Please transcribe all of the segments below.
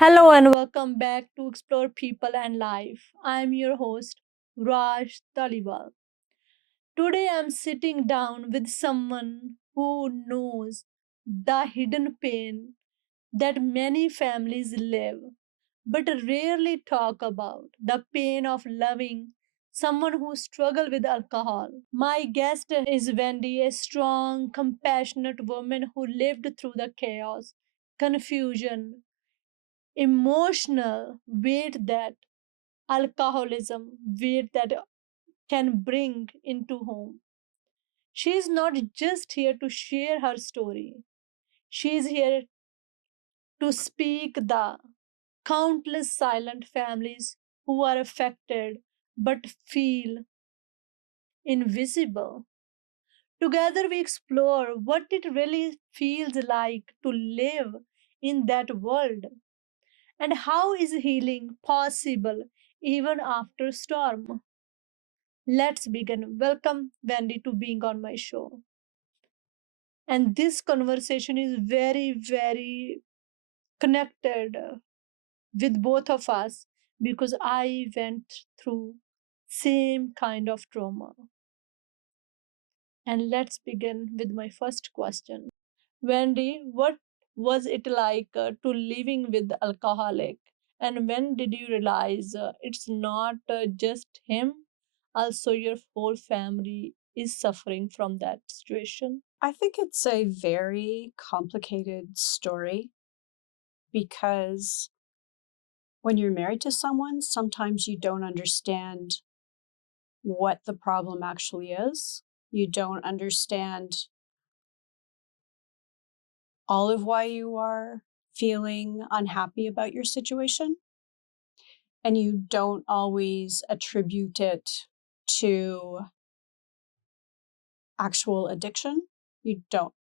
Hello and welcome back to Explore People and Life. I am your host, Raj Dhaliwal. Today I am sitting down with someone who knows the hidden pain that many families live but rarely talk about the pain of loving someone who struggles with alcohol. My guest is Wendy, a strong, compassionate woman who lived through the chaos, confusion, emotional weight that alcoholism weight that can bring into home. She is not just here to share her story. She is here to speak the countless silent families who are affected but feel invisible. Together we explore what it really feels like to live in that world and how is healing possible even after storm. Let's begin. Welcome, Wendy, to being on my show. And this conversation is very connected with both of us because I went through same kind of trauma. And let's begin with my first question. Wendy, what was it like to living with alcoholic? And when did you realize it's not just him, also your whole family is suffering from that situation? I think it's a very complicated story because when you're married to someone, sometimes you don't understand what the problem actually is. You don't understand all of why you are feeling unhappy about your situation. And you don't always attribute it to actual addiction. You don't.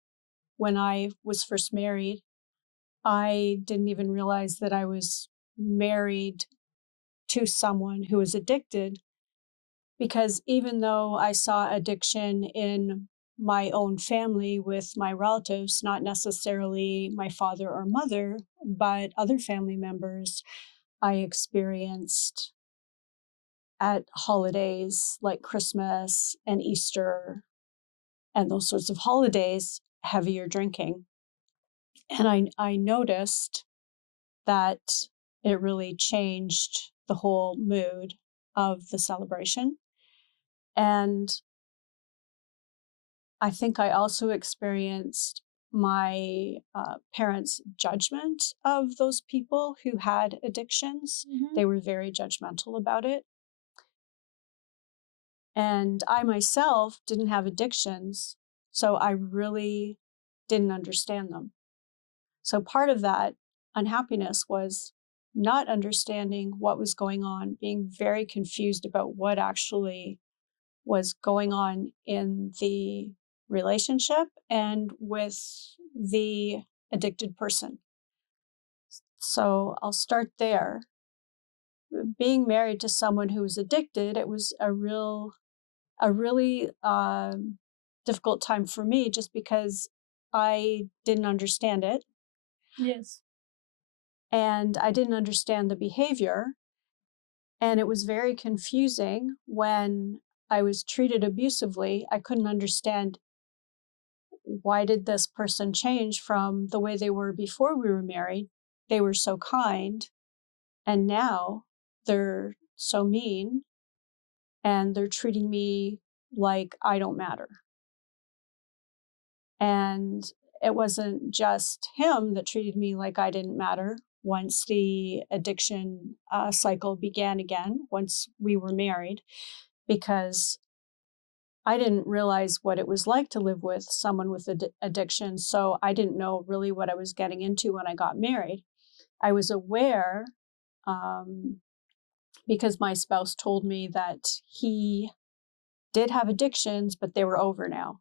When I was first married, I didn't even realize that I was married to someone who was addicted because even though I saw addiction in my own family with my relatives, not necessarily my father or mother, but other family members, I experienced at holidays like Christmas and Easter and those sorts of holidays, heavier drinking. And I noticed that it really changed the whole mood of the celebration. And I think I also experienced my parents' judgment of those people who had addictions. They were very judgmental about it. And I myself didn't have addictions, so I really didn't understand them. So part of that unhappiness was not understanding what was going on, being very confused about what actually was going on in the relationship and with the addicted person. So I'll start there. Being married to someone who was addicted, it was a really difficult time for me just because I didn't understand it. Yes. And I didn't understand the behavior. And it was very confusing when I was treated abusively. I couldn't understand why did this person change from the way they were before we were married? They were so kind, and now they're so mean, and they're treating me like I don't matter. And it wasn't just him that treated me like I didn't matter once the addiction cycle began again, once we were married, because I didn't realize what it was like to live with someone with addiction. So I didn't know really what I was getting into when I got married. I was aware because my spouse told me that he did have addictions, but they were over now.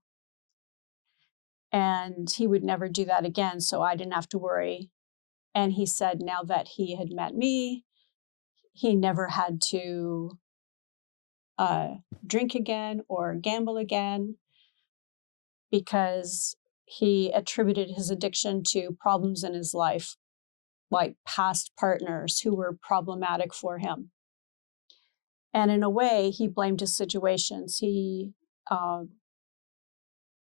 And he would never do that again. So I didn't have to worry. And he said now that he had met me, he never had to drink again or gamble again because he attributed his addiction to problems in his life like past partners who were problematic for him. And in a way, he blamed his situations. He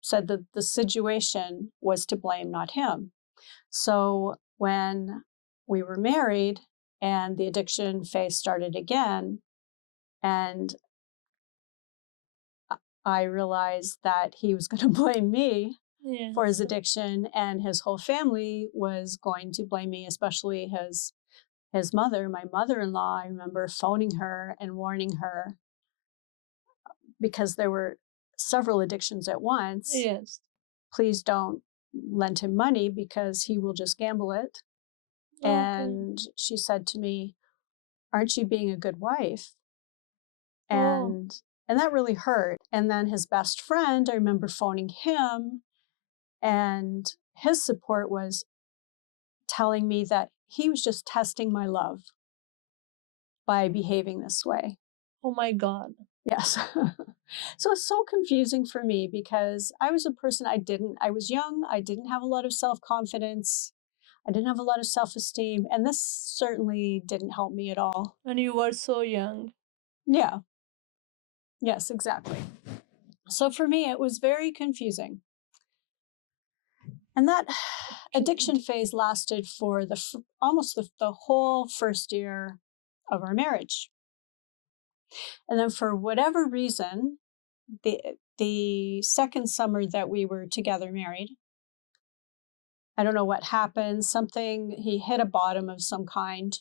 said that the situation was to blame, not him. So when we were married and the addiction phase started again, and I realized that he was going to blame me for his addiction, and his whole family was going to blame me, especially his mother, my mother-in-law. I remember phoning her and warning her, because there were several addictions at once. Yes. Please don't lend him money because he will just gamble it. Okay. And she said to me, "Aren't you being a good wife?" Oh. And that really hurt. And then his best friend, I remember phoning him, and his support was telling me that he was just testing my love by behaving this way. Oh my God. Yes. So it's so confusing for me because I was a person, I was young, I didn't have a lot of self-confidence, I didn't have a lot of self-esteem, and this certainly didn't help me at all. And you were so young. Yeah. Yes, exactly. So for me, it was very confusing. And that addiction phase lasted for almost the whole first year of our marriage. And then for whatever reason, the second summer that we were together married, I don't know what happened. He hit a bottom of some kind.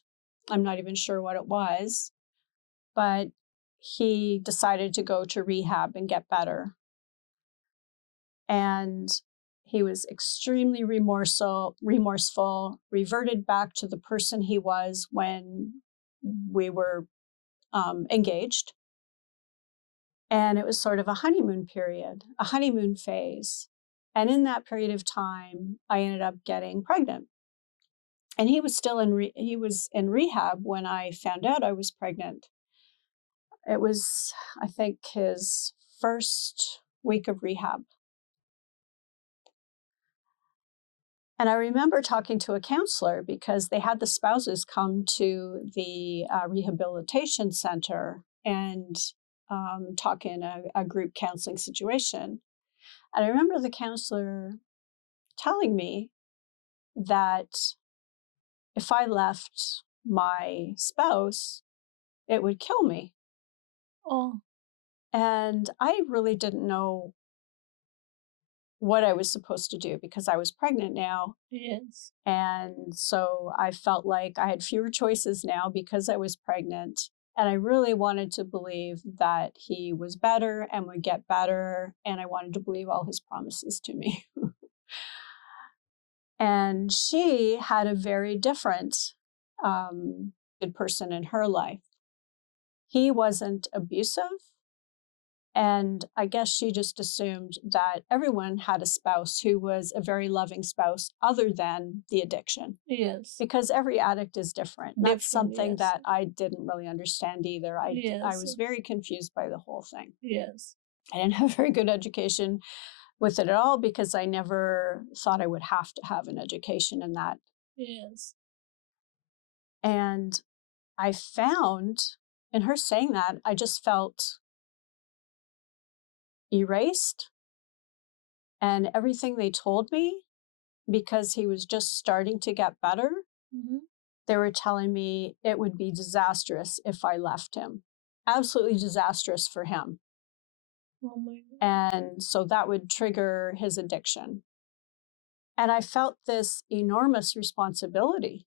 I'm not even sure what it was, but he decided to go to rehab and get better. And he was extremely remorseful, reverted back to the person he was when we were engaged. And it was sort of a honeymoon period, a honeymoon phase. And in that period of time, I ended up getting pregnant. And he was still he was in rehab when I found out I was pregnant. It was, I think, his first week of rehab. And I remember talking to a counselor because they had the spouses come to the rehabilitation center and talk in a group counseling situation. And I remember the counselor telling me that if I left my spouse, it would kill me. Oh. And I really didn't know what I was supposed to do because I was pregnant now. Yes. And so I felt like I had fewer choices now because I was pregnant. And I really wanted to believe that he was better and would get better. And I wanted to believe all his promises to me. And she had a very different good person in her life. He wasn't abusive. And I guess she just assumed that everyone had a spouse who was a very loving spouse other than the addiction. Yes. Because every addict is different. That's something yes. that I didn't really understand either. I Yes. was very confused by the whole thing. Yes. I didn't have a very good education with it at all because I never thought I would have to have an education in that. Yes. And I found in her saying that, I just felt erased. And everything they told me, because he was just starting to get better, they were telling me it would be disastrous if I left him. Absolutely disastrous for him. Oh my God. And so that would trigger his addiction. And I felt this enormous responsibility.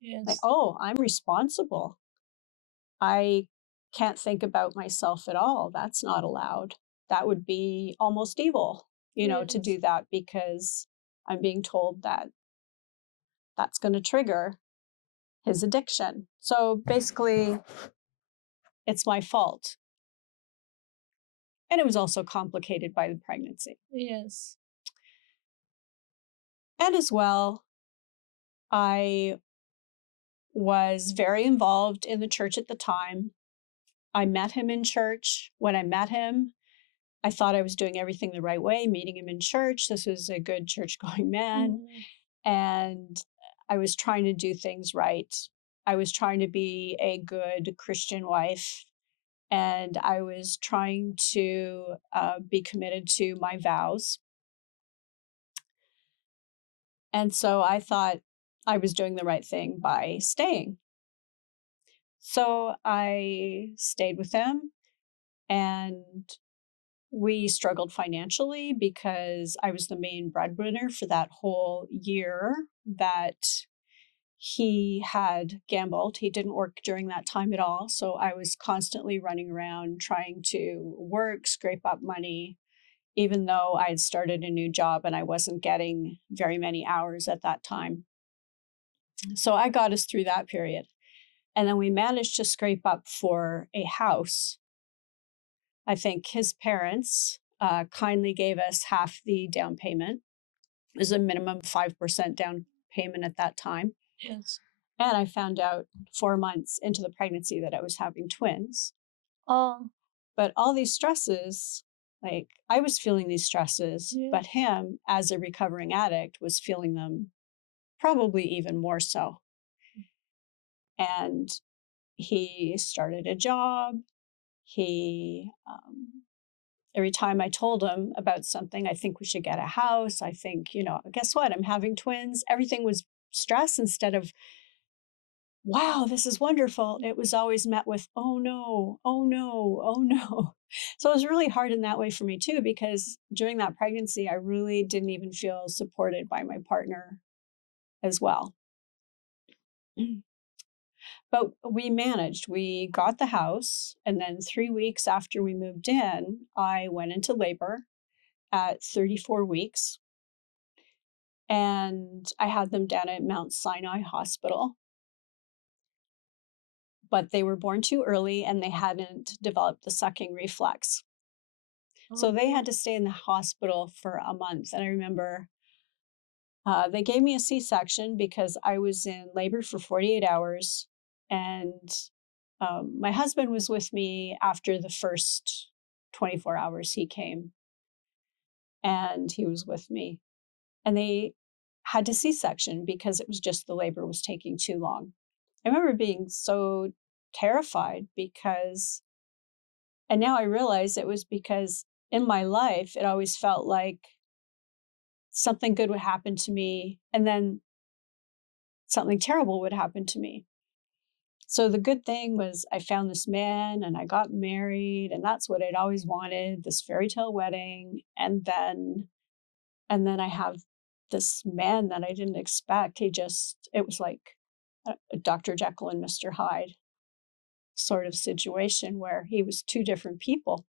Yes. Like, oh, I'm responsible. I can't think about myself at all. That's not allowed. That would be almost evil, to do that because I'm being told that that's going to trigger his addiction. So basically, it's my fault. And it was also complicated by the pregnancy. Yes. And as well, I was very involved in the church at the time. I met him in church. When I met him, I thought I was doing everything the right way, meeting him in church. This was a good church-going man. And I was trying to do things right. I was trying to be a good Christian wife, and I was trying to be committed to my vows. And so I thought I was doing the right thing by staying. So I stayed with them, and we struggled financially because I was the main breadwinner for that whole year that he had gambled. He didn't work during that time at all. So I was constantly running around trying to work, scrape up money, even though I had started a new job and I wasn't getting very many hours at that time. So I got us through that period. And then we managed to scrape up for a house. I think his parents kindly gave us half the down payment. It was a minimum 5% down payment at that time. Yes. And I found out 4 months into the pregnancy that I was having twins. Oh, But all these stresses, like I was feeling these stresses, yeah. but him, as a recovering addict, was feeling them probably even more so. And he started a job. He, every time I told him about something, I think we should get a house. I think, guess what? I'm having twins. Everything was stress instead of, wow, this is wonderful. It was always met with, oh no, oh no, oh no. So it was really hard in that way for me too, because during that pregnancy, I really didn't even feel supported by my partner as well. But we managed. We got the house. And then 3 weeks after we moved in, I went into labor at 34 weeks. And I had them down at Mount Sinai Hospital. But they were born too early and they hadn't developed the sucking reflex. So they had to stay in the hospital for a month. And I remember they gave me a C-section because I was in labor for 48 hours. And my husband was with me after the first 24 hours he came. And he was with me. And they had to C-section because it was just the labor was taking too long. I remember being so terrified because, and now I realize it was because in my life, it always felt like something good would happen to me and then something terrible would happen to me. So the good thing was I found this man and I got married, and that's what I'd always wanted, this fairy tale wedding. And then I have this man that I didn't expect. It was like a Dr. Jekyll and Mr. Hyde sort of situation where he was two different people.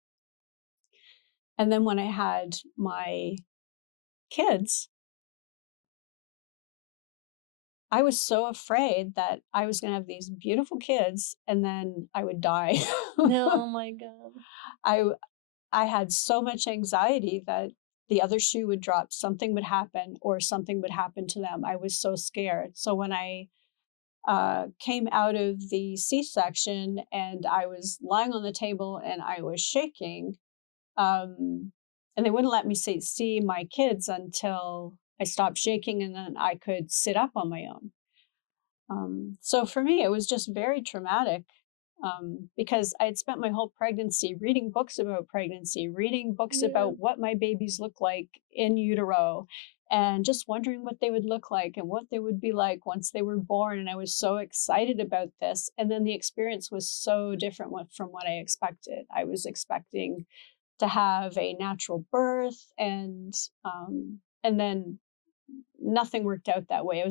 And then when I had my kids, I was so afraid that I was going to have these beautiful kids and then I would die. oh my God. I had so much anxiety that the other shoe would drop, something would happen, or something would happen to them. I was so scared. So when I came out of the C-section and I was lying on the table and I was shaking, and they wouldn't let me see my kids until I stopped shaking and then I could sit up on my own. So for me, it was just very traumatic because I had spent my whole pregnancy reading books about pregnancy, reading books about what my babies look like in utero, and just wondering what they would look like and what they would be like once they were born. And I was so excited about this. And then the experience was so different from what I expected. I was expecting to have a natural birth, and then nothing worked out that way.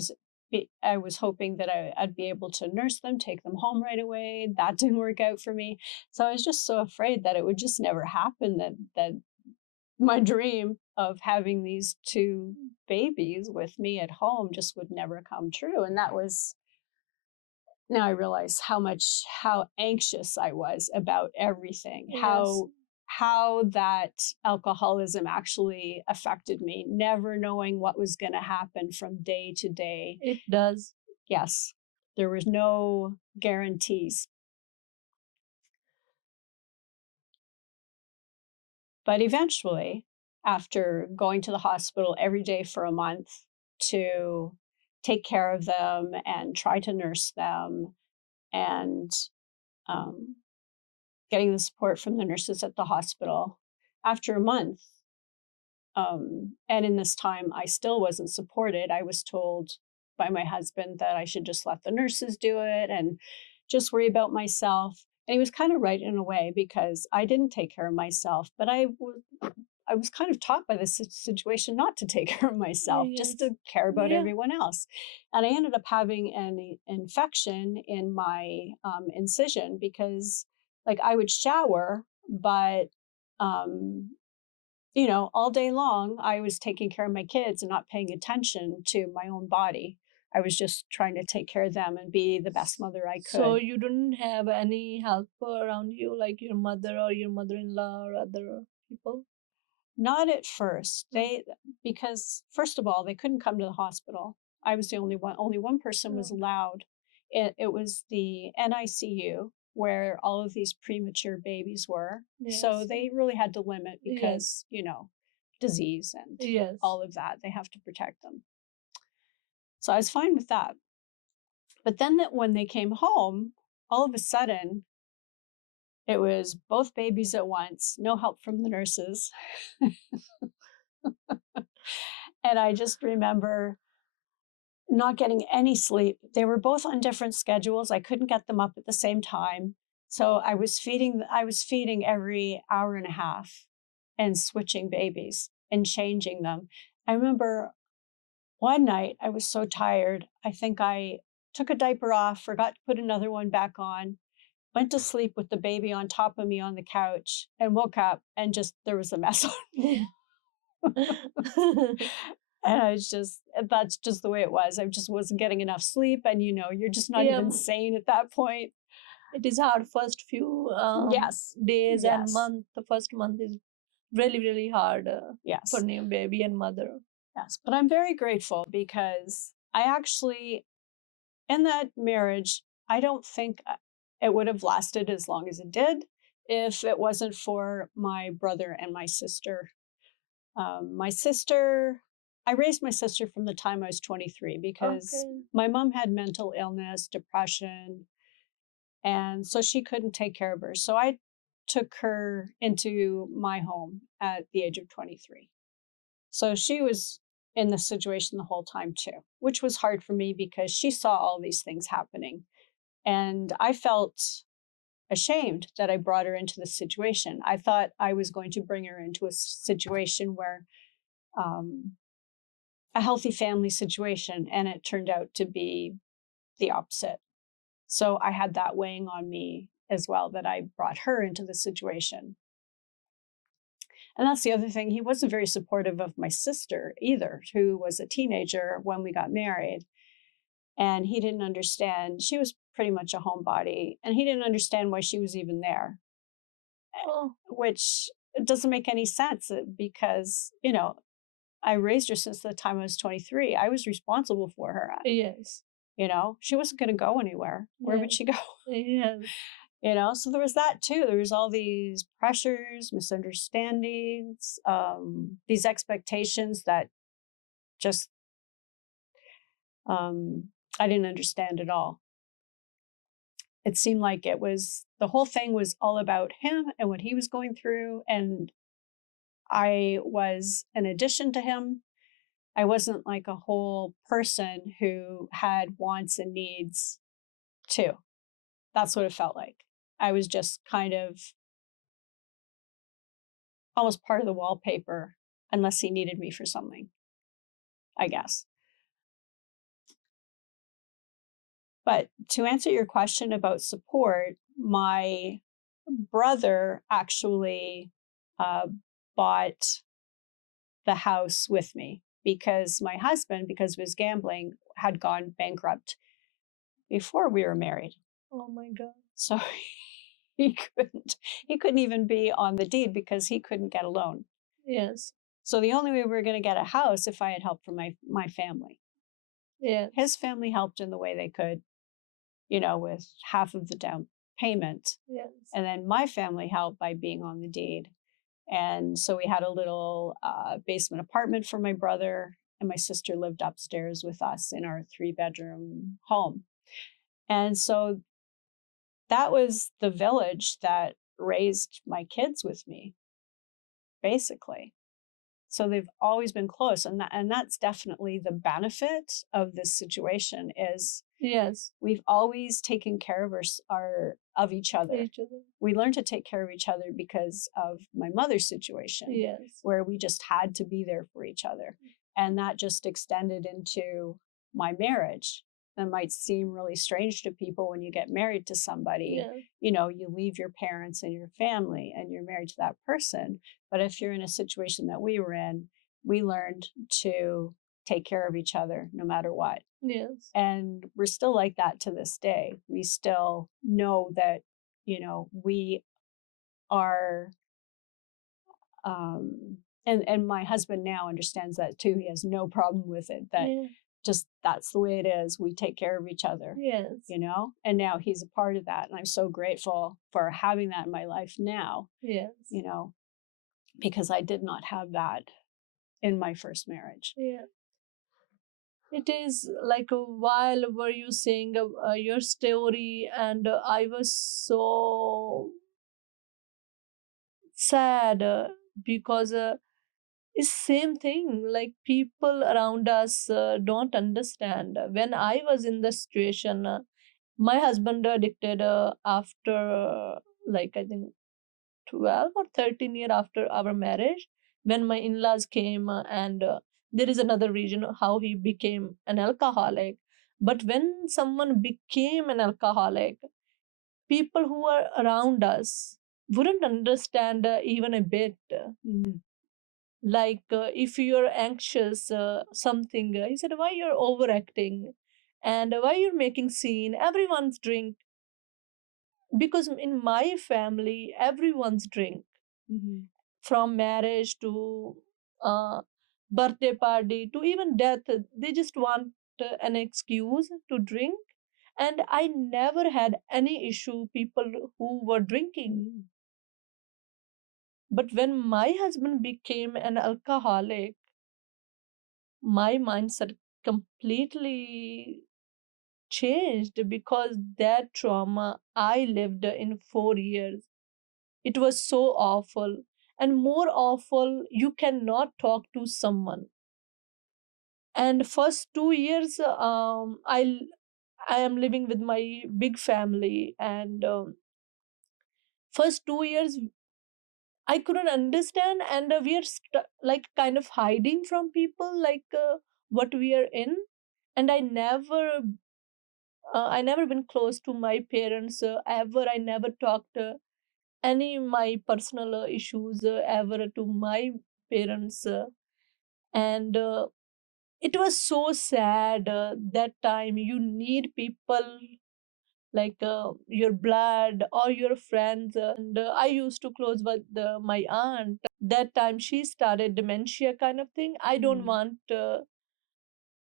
I was hoping that I'd be able to nurse them, take them home right away. That didn't work out for me. So I was just so afraid that it would just never happen, that my dream of having these two babies with me at home just would never come true. And now I realize how anxious I was about everything, Yes. how that alcoholism actually affected me, never knowing what was going to happen from day to day. It does. Yes, there was no guarantees. But eventually, after going to the hospital every day for a month to take care of them and try to nurse them, and getting the support from the nurses at the hospital. After a month, and in this time, I still wasn't supported. I was told by my husband that I should just let the nurses do it and just worry about myself. And he was kind of right in a way, because I didn't take care of myself, but I was kind of taught by this situation not to take care of myself, just to care about everyone else. And I ended up having an infection in my incision, because like I would shower, but all day long, I was taking care of my kids and not paying attention to my own body. I was just trying to take care of them and be the best mother I could. So you didn't have any help around you, like your mother or your mother-in-law or other people? Not at first. Because first of all, they couldn't come to the hospital. I was the only one. Only one person was allowed. It was the NICU, where all of these premature babies were. Yes. So they really had to limit, because, disease and all of that. They have to protect them. So I was fine with that. But then when they came home, all of a sudden, it was both babies at once, no help from the nurses. And I just remember not getting any sleep. They were both on different schedules. I couldn't get them up at the same time. So I was feeding every hour and a half and switching babies and changing them. I remember one night I was so tired. I think I took a diaper off, forgot to put another one back on, went to sleep with the baby on top of me on the couch, and woke up and just there was a mess on me. And that's just the way it was. I just wasn't getting enough sleep. And, you're just not even sane at that point. It is hard first few days and month. The first month is really, really hard for new baby and mother. Yes, but I'm very grateful, because I actually, in that marriage, I don't think it would have lasted as long as it did if it wasn't for my brother and my sister. I raised my sister from the time I was 23, because my mom had mental illness, depression, and so she couldn't take care of her. So I took her into my home at the age of 23. So she was in this situation the whole time too, which was hard for me, because she saw all these things happening. And I felt ashamed that I brought her into this situation. I thought I was going to bring her into a situation where a healthy family situation, and it turned out to be the opposite. So I had that weighing on me as well, that I brought her into the situation. And that's the other thing. He wasn't very supportive of my sister either, who was a teenager when we got married. And he didn't understand. She was pretty much a homebody, and he didn't understand why she was even there. Which doesn't make any sense, because, I raised her since the time I was 23. I was responsible for her. Yes. She wasn't going to go anywhere. Where would she go? Yes. So there was that too. There was all these pressures, misunderstandings, these expectations that just I didn't understand at all. It seemed like the whole thing was all about him and what he was going through. And I was an addition to him. I wasn't like a whole person who had wants and needs too. That's what it felt like. I was just kind of almost part of the wallpaper, unless he needed me for something, I guess. But to answer your question about support, my brother actually bought the house with me, because my husband, because of his gambling, had gone bankrupt before we were married. Oh my God. So he couldn't even be on the deed, because he couldn't get a loan. Yes. So the only way we were going to get a house if I had help from my family. Yeah. His family helped in the way they could, with half of the down payment. Yes. And then my family helped by being on the deed. And so we had a little basement apartment for my brother. and my sister lived upstairs with us in our 3-bedroom home. And so that was the village that raised my kids with me, basically. So they've always been close, and that's definitely the benefit of this situation is Yes. we've always taken care of of each other. We learned to take care of each other because of my mother's situation, Yes. where we just had to be there for each other. And that just extended into my marriage. That might seem really strange to people when you get married to somebody. Yes. You know, you leave your parents and your family and you're married to that person. But if you're in a situation that we were in, we learned to take care of each other no matter what. Yes. And we're still like that to this day. We still know that, you know, we are, and my husband now understands that too. He has no problem with it, that just that's the way it is. We take care of each other. Yes. You know, and now he's a part of that. And I'm so grateful for having that in my life now. Yes. You know, because I did not have that in my first marriage. Yeah. It is like while were you saying your story, and I was so sad because it's same thing. Like people around us don't understand. When I was in the situation, my husband addicted after like I think 12 or 13 year after our marriage, when my in-laws came and there is another reason how he became an alcoholic. But when someone became an alcoholic, people who are around us wouldn't understand even a bit. Like if you're anxious something, he said, why you're overacting and why you're making scene, everyone's drink. Because in my family everyone's drink, from marriage to uh, birthday party to even death. They just want an excuse to drink. And I never had any issue people who were drinking. But when my husband became an alcoholic, my mindset completely changed, because that trauma I lived in 4 years, it was so awful. And more awful, you cannot talk to someone. And first 2 years, I am living with my big family, and first 2 years I couldn't understand, and we are like kind of hiding from people, like what we are in. And I never been close to my parents ever. I never talked any my personal issues ever to my parents. And it was so sad that time. You need people like your blood or your friends. And I used to close with my aunt. That time she started dementia kind of thing. I don't want to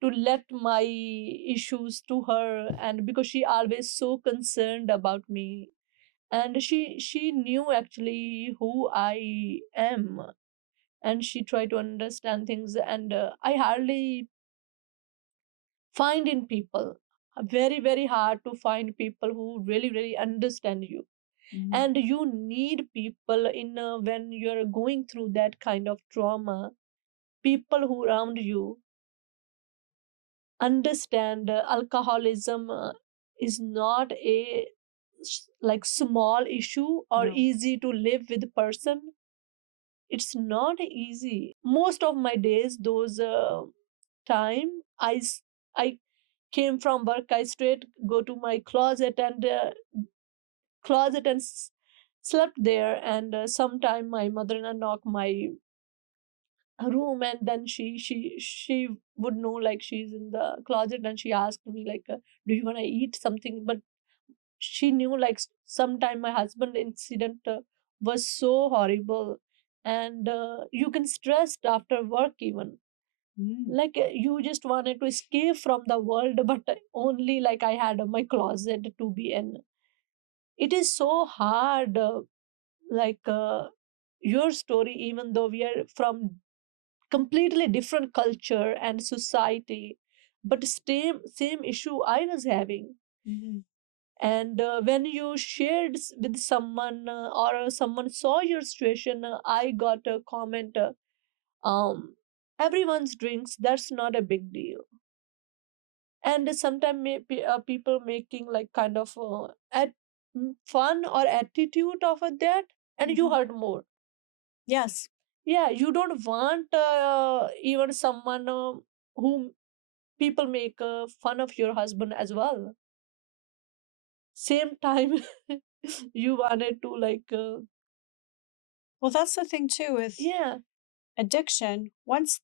let my issues to her, and because she always so concerned about me, and she knew actually who I am, and she tried to understand things. And I hardly find in people, very very hard to find people who really really understand you. And you need people in when you're going through that kind of trauma, people who around you understand alcoholism is not a like small issue or No. easy to live with person. It's not easy. Most of my days, those time, I came from work, I straight go to my closet and slept there. And sometime my mother-in-law knock my room, and then she would know like she's in the closet, and she asked me like, do you want to eat something? But she knew like sometime my husband incident was so horrible. And you can stressed after work even, like you just wanted to escape from the world, but only like I had my closet to be in. It is so hard, like your story, even though we are from completely different culture and society, but same issue I was having. Mhm. And when you shared with someone, or someone saw your situation, I got a comment, um everyone's drinks, that's not a big deal. And sometimes people making like kind of fun or attitude of that, and you Mhm. hurt more. Yes. Yeah, you don't want even someone whom people make fun of your husband as well. Same time, you wanted to like Well, that's the thing too with yeah. addiction. Once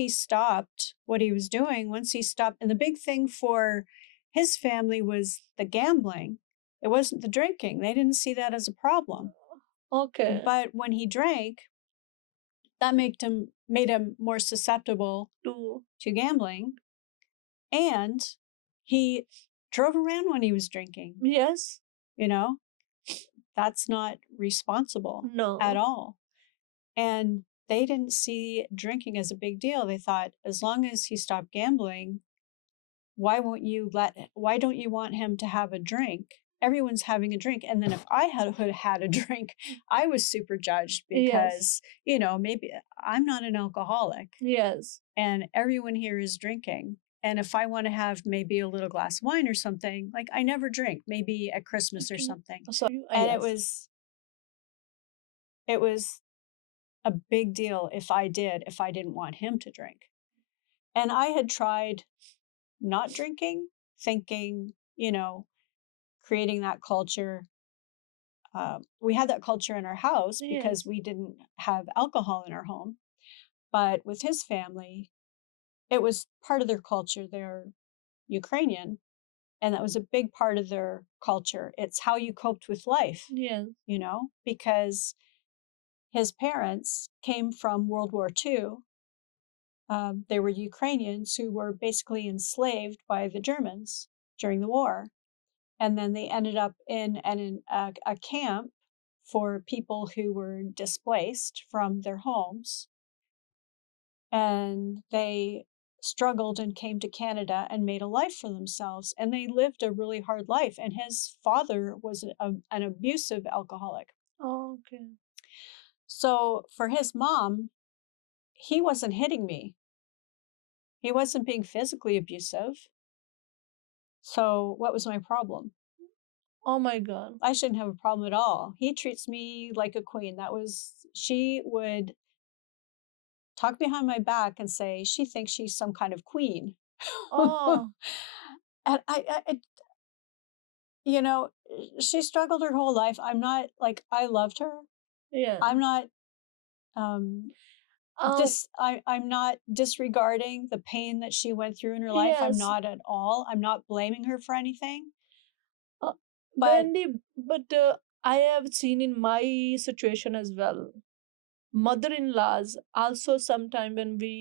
he stopped what he was doing, once he stopped, and the big thing for his family was the gambling. It wasn't the drinking. They didn't see that as a problem. Okay. But when he drank, that made him more susceptible To to gambling, and he drove around when he was drinking. yes. You know, that's not responsible at No. all. And they didn't see drinking as a big deal. They thought as long as he stopped gambling, why don't you want him to have a drink? Everyone's having a drink. And then if I had a drink, I was super judged Yes. because, maybe I'm not an alcoholic Yes. and everyone here is drinking. And if I want to have maybe a little glass of wine or something, like I never drink, maybe at Christmas or Can something. sorry you? And Yes. it was a big deal if I didn't want him to drink. And I had tried not drinking, thinking, creating that culture. We had that culture in our house because Yes. we didn't have alcohol in our home. But with his family, it was part of their culture. They're Ukrainian, and that was a big part of their culture. It's how you coped with life, Yes. because his parents came from World War II. They were Ukrainians who were basically enslaved by the Germans during the war. And then they ended up in a camp for people who were displaced from their homes. And they struggled and came to Canada and made a life for themselves. And they lived a really hard life. And his father was an abusive alcoholic. Oh, okay. So for his mom, he wasn't hitting me, he wasn't being physically abusive. So what was my problem? Oh my God. I shouldn't have a problem at all. He treats me like a queen. She would talk behind my back and say she thinks she's some kind of queen. Oh. And you know, she struggled her whole life. I'm not like, I loved her. Yeah. I'm not, um, Um. I'm not disregarding the pain that she went through in her life. I'm Yes. not at all. I'm not blaming her for anything. Uh, But Wendy, but I have seen in my situation as well. Mother-in-laws also sometime when we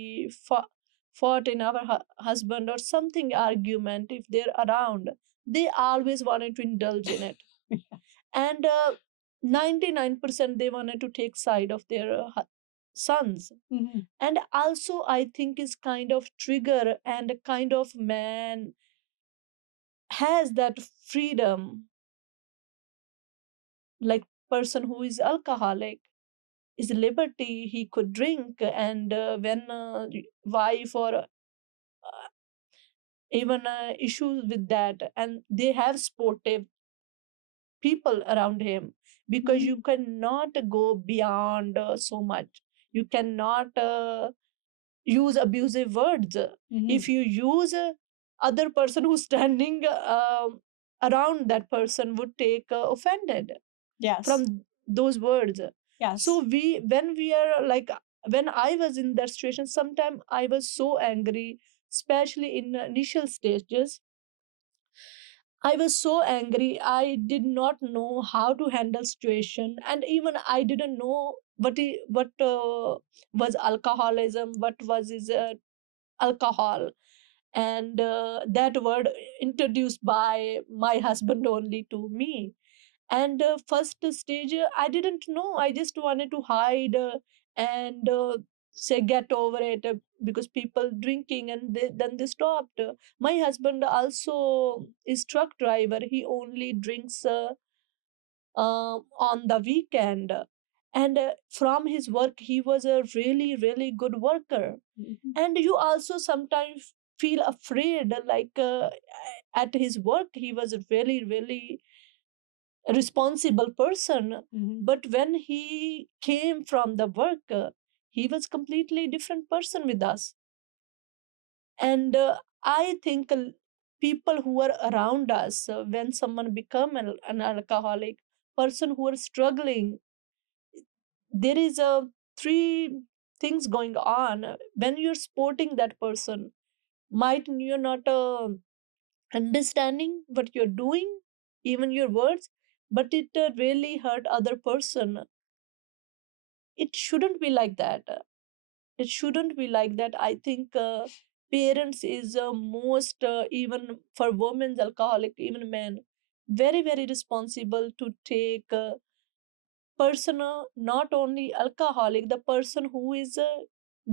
fought in our husband or something argument, if they're around, they always wanted to indulge in it. And 99% they wanted to take side of their sons. Mhm. And also I think is kind of trigger, and a kind of man has that freedom, like person who is alcoholic is liberty, he could drink. And when wife or even issues with that, and they have sportive people around him, because Mhm. you cannot go beyond so much. You cannot use abusive words. Mhm. If you use, other person who's standing around that person would take offended Yes. from those words. Yes. So when we are like, when I was in that situation, sometimes I was so angry, especially in initial stages. I was so angry, I did not know how to handle situation, and even I didn't know what was alcoholism, what was is alcohol. And that word introduced by my husband only to me. And first stage, I didn't know, I just wanted to hide, and say get over it, because people drinking and then they stopped. My husband also is truck driver. He only drinks on the weekend, and from his work he was a really really good worker. And you also sometimes feel afraid, like at his work he was a really really responsible person, but when he came from the work, he was completely different person with us. And I think people who are around us, when someone become an alcoholic person who are struggling, there is a three things going on. When you're supporting that person, might you're not understanding what you're doing, even your words, but it really hurt other person. It shouldn't be like that. It shouldn't be like that. I think parents is most, even for women's alcoholic, even men, very very responsible to take person, not only alcoholic, the person who is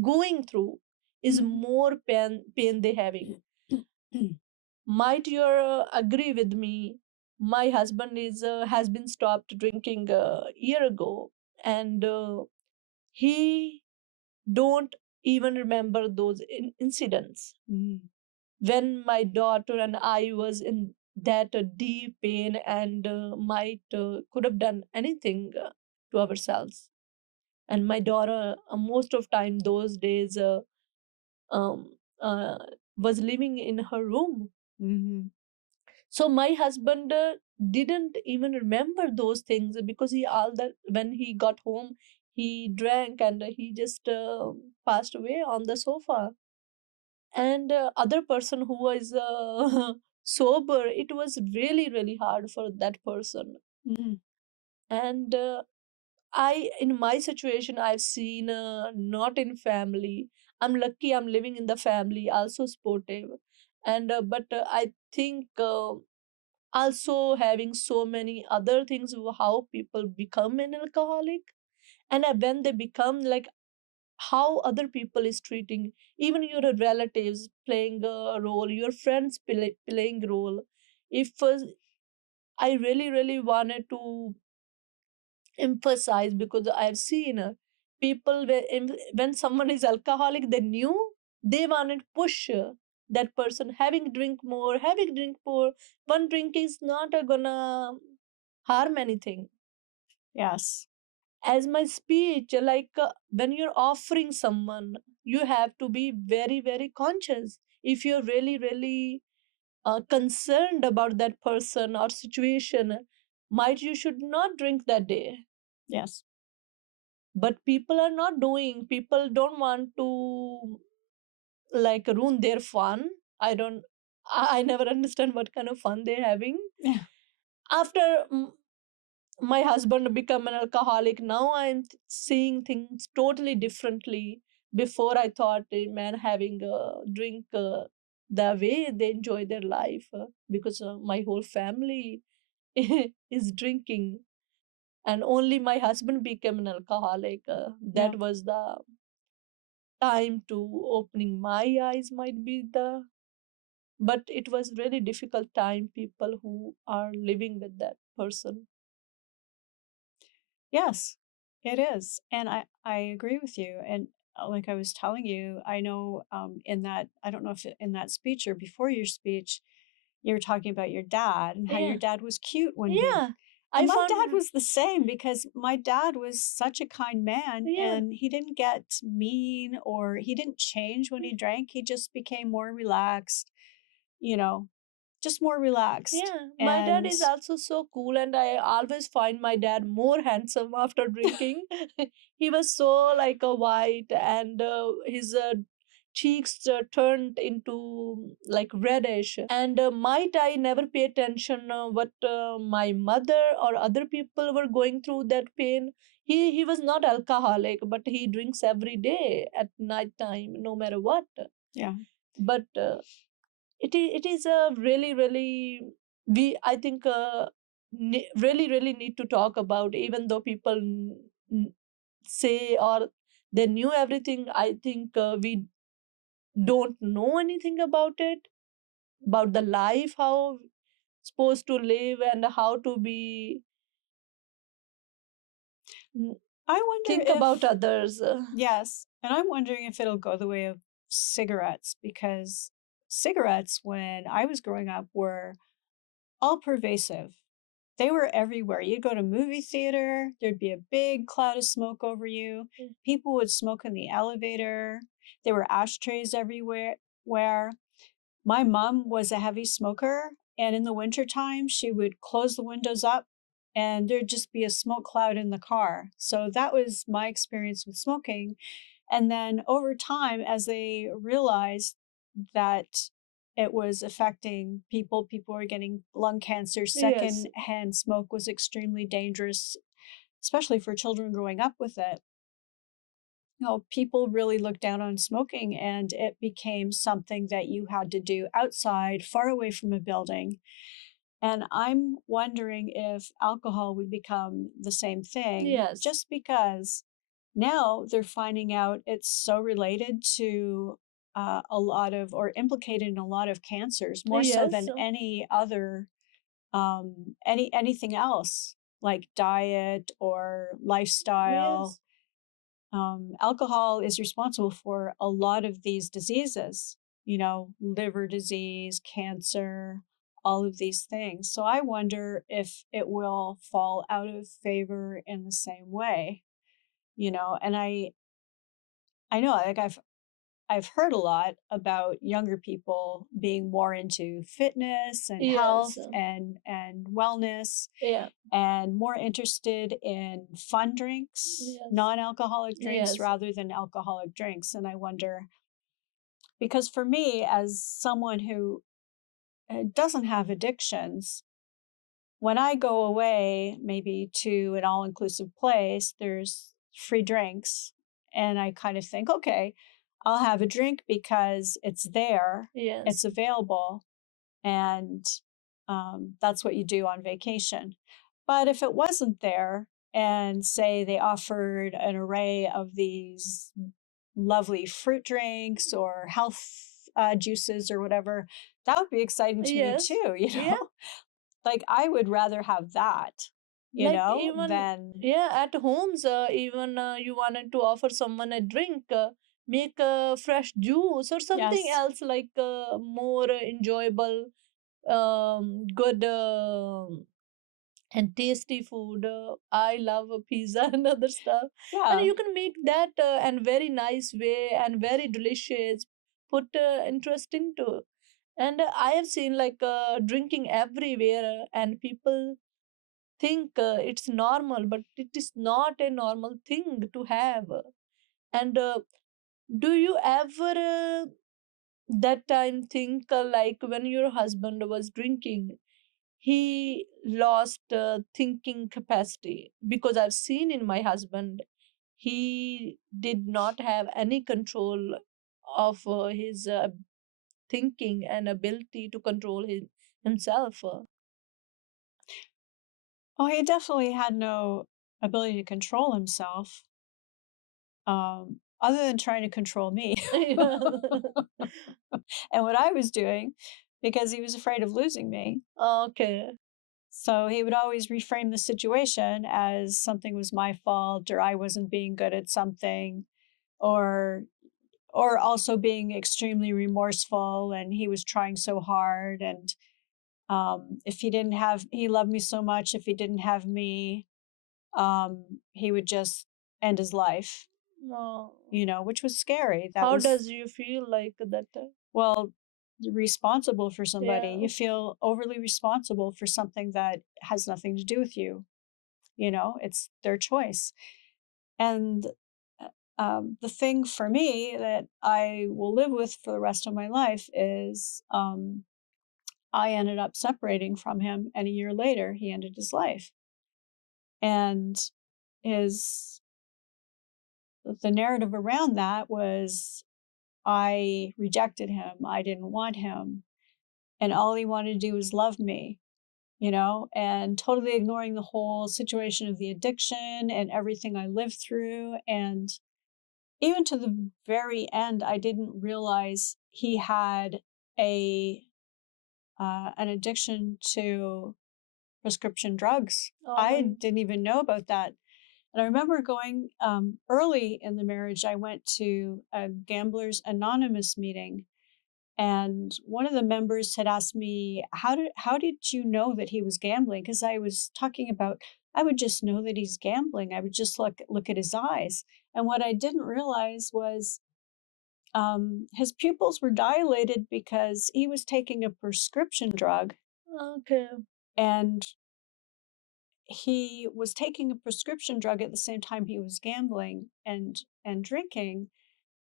going through is more pain they having. Might you agree with me? My husband is has been stopped drinking a year ago, and he don't even remember those incidents. When my daughter and I was in that deep pain, and might could have done anything to ourselves. And my daughter, most of time those days, um, uh, was living in her room. So my husband didn't even remember those things, because he all that when he got home he drank, and he just passed away on the sofa. And other person who was sober, it was really really hard for that person. And I, in my situation, I've seen not in family. I'm lucky I'm living in the family, also supportive. And but I think also having so many other things, how people become an alcoholic, and when they become, like, how other people is treating, even your relatives playing a role, your friends playing role. If I really really wanted to emphasize, because I've seen people when someone is alcoholic, they knew they wanted to push that person having drink more, having drink more. One drink is not gonna harm anything. Yes. As my speech, like when you're offering someone, you have to be very very conscious. If you're really really concerned about that person or situation, might you should not drink that day. Yes. But people are not doing, people don't want to, like, ruin their fun. I don't, I never understand what kind of fun they're having. Yeah. After my husband become an alcoholic, now I'm seeing things totally differently. Before I thought a man having a drink, the way they enjoy their life, because my whole family is drinking, and only my husband became an alcoholic. Yeah. That was the time to opening my eyes, might be the, but it was really difficult time, people who are living with that person. Yes, it is. And I agree with you. And like I was telling you, I know in that, I don't know if in that speech or before your speech, you were talking about your dad and how your Yeah, dad was cute when he. yeah. I And my found, dad was the same because my dad was such a kind man yeah, and he didn't get mean or he didn't change when he drank. He just became more relaxed, you know, just more relaxed. yeah. My dad And is also so cool, and I always find my dad more handsome after drinking. He was so like a white, and his cheeks turned into like reddish. And might I never pay attention what my mother or other people were going through that pain. He was not alcoholic, but he drinks every day at night time, no matter what. yeah, But it is a really really, we, I think really really need to talk about, even though people say, or They knew everything. I think we don't know anything about it, about the life, how supposed to live and how to be mm, I wonder think about if, others. yes, and I'm wondering if it'll go the way of cigarettes, because cigarettes, when I was growing up, were all pervasive. They were everywhere. You'd go to movie theater, there'd be a big cloud of smoke over you. Mm. People would smoke in the elevator. There were ashtrays everywhere. Where my mom was a heavy smoker, and in the wintertime, she would close the windows up and there'd just be a smoke cloud in the car. So that was my experience with smoking. And then over time, as they realized that it was affecting people, people were getting lung cancer, Yes, secondhand smoke was extremely dangerous, especially for children growing up with it. People really looked down on smoking, and it became something that you had to do outside, far away from a building. And I'm wondering if alcohol would become the same thing, yes, just because now they're finding out it's so related to a lot of, or implicated in a lot of cancers, more so yes, than any other, anything else like diet or lifestyle. yes, Alcohol is responsible for a lot of these diseases, liver disease, cancer, all of these things. So I wonder if it will fall out of favor in the same way, and I know, like, I've heard a lot about younger people being more into fitness and yes, health and wellness, yeah, and more interested in fun drinks, yes, non-alcoholic drinks yes, rather than alcoholic drinks. And I wonder, because for me, as someone who doesn't have addictions, when I go away, maybe to an all-inclusive place, there's free drinks, and I kind of think, okay, I'll have a drink because it's there, it's yes, available, and that's what you do on vacation. But if it wasn't there, and say they offered an array of these lovely fruit drinks or health juices or whatever, that would be exciting to me yes, too, yeah. Like, I would rather have that, Like even than, yeah, at homes, even you wanted to offer someone a drink, make a fresh juice or something yes. else like more enjoyable, good. And tasty food. I love pizza and other stuff, and Yeah. you can make that and very nice way and very delicious. Put interesting too. And I have seen like drinking everywhere, and people think it's normal, but it is not a normal thing to have. And do you ever that time think like when your husband was drinking, he lost thinking capacity? Because I've seen in my husband, he did not have any control of his thinking and ability to control himself. Oh, he definitely had no ability to control himself, other than trying to control me Yeah. and what I was doing, because he was afraid of losing me. Okay. So he would always reframe the situation as something was my fault, or I wasn't being good at something, or also being extremely remorseful, and he was trying so hard, and if he loved me so much, if he didn't have me, he would just end his life, No. which was scary. That How was, does you feel like that? well, responsible for somebody. Yeah. You feel overly responsible for something that has nothing to do with you. It's their choice. And the thing for me that I will live with for the rest of my life is, I ended up separating from him, and a year later, he ended his life. And his the narrative around that was, I rejected him, I didn't want him, and all he wanted to do was love me, and totally ignoring the whole situation of the addiction and everything I lived through. And even to the very end, I didn't realize he had a an addiction to prescription drugs. I didn't even know about that. And I remember going early in the marriage, I went to a Gamblers Anonymous meeting. And one of the members had asked me, how did you know that he was gambling? Because I was talking about, I would just know that he's gambling. I would just look at his eyes. And what I didn't realize was his pupils were dilated because he was taking a prescription drug. Okay. And he was taking a prescription drug at the same time he was gambling and drinking,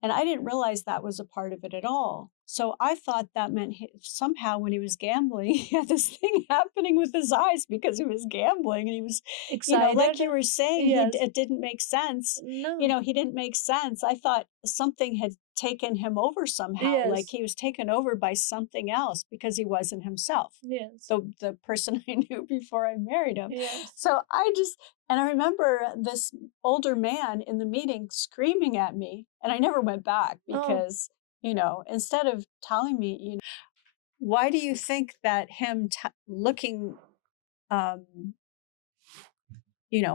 and I didn't realize that was a part of it at all. So I thought that meant somehow when he was gambling, he had this thing happening with his eyes because he was gambling and he was, Excited. like you were saying, Yes. it didn't make sense. No. He didn't make sense. I thought something had taken him over somehow, Yes. like he was taken over by something else because he wasn't himself. Yes. The person I knew before I married him. Yes. So and I remember this older man in the meeting screaming at me, and I never went back because, instead of telling me, why do you think that him looking,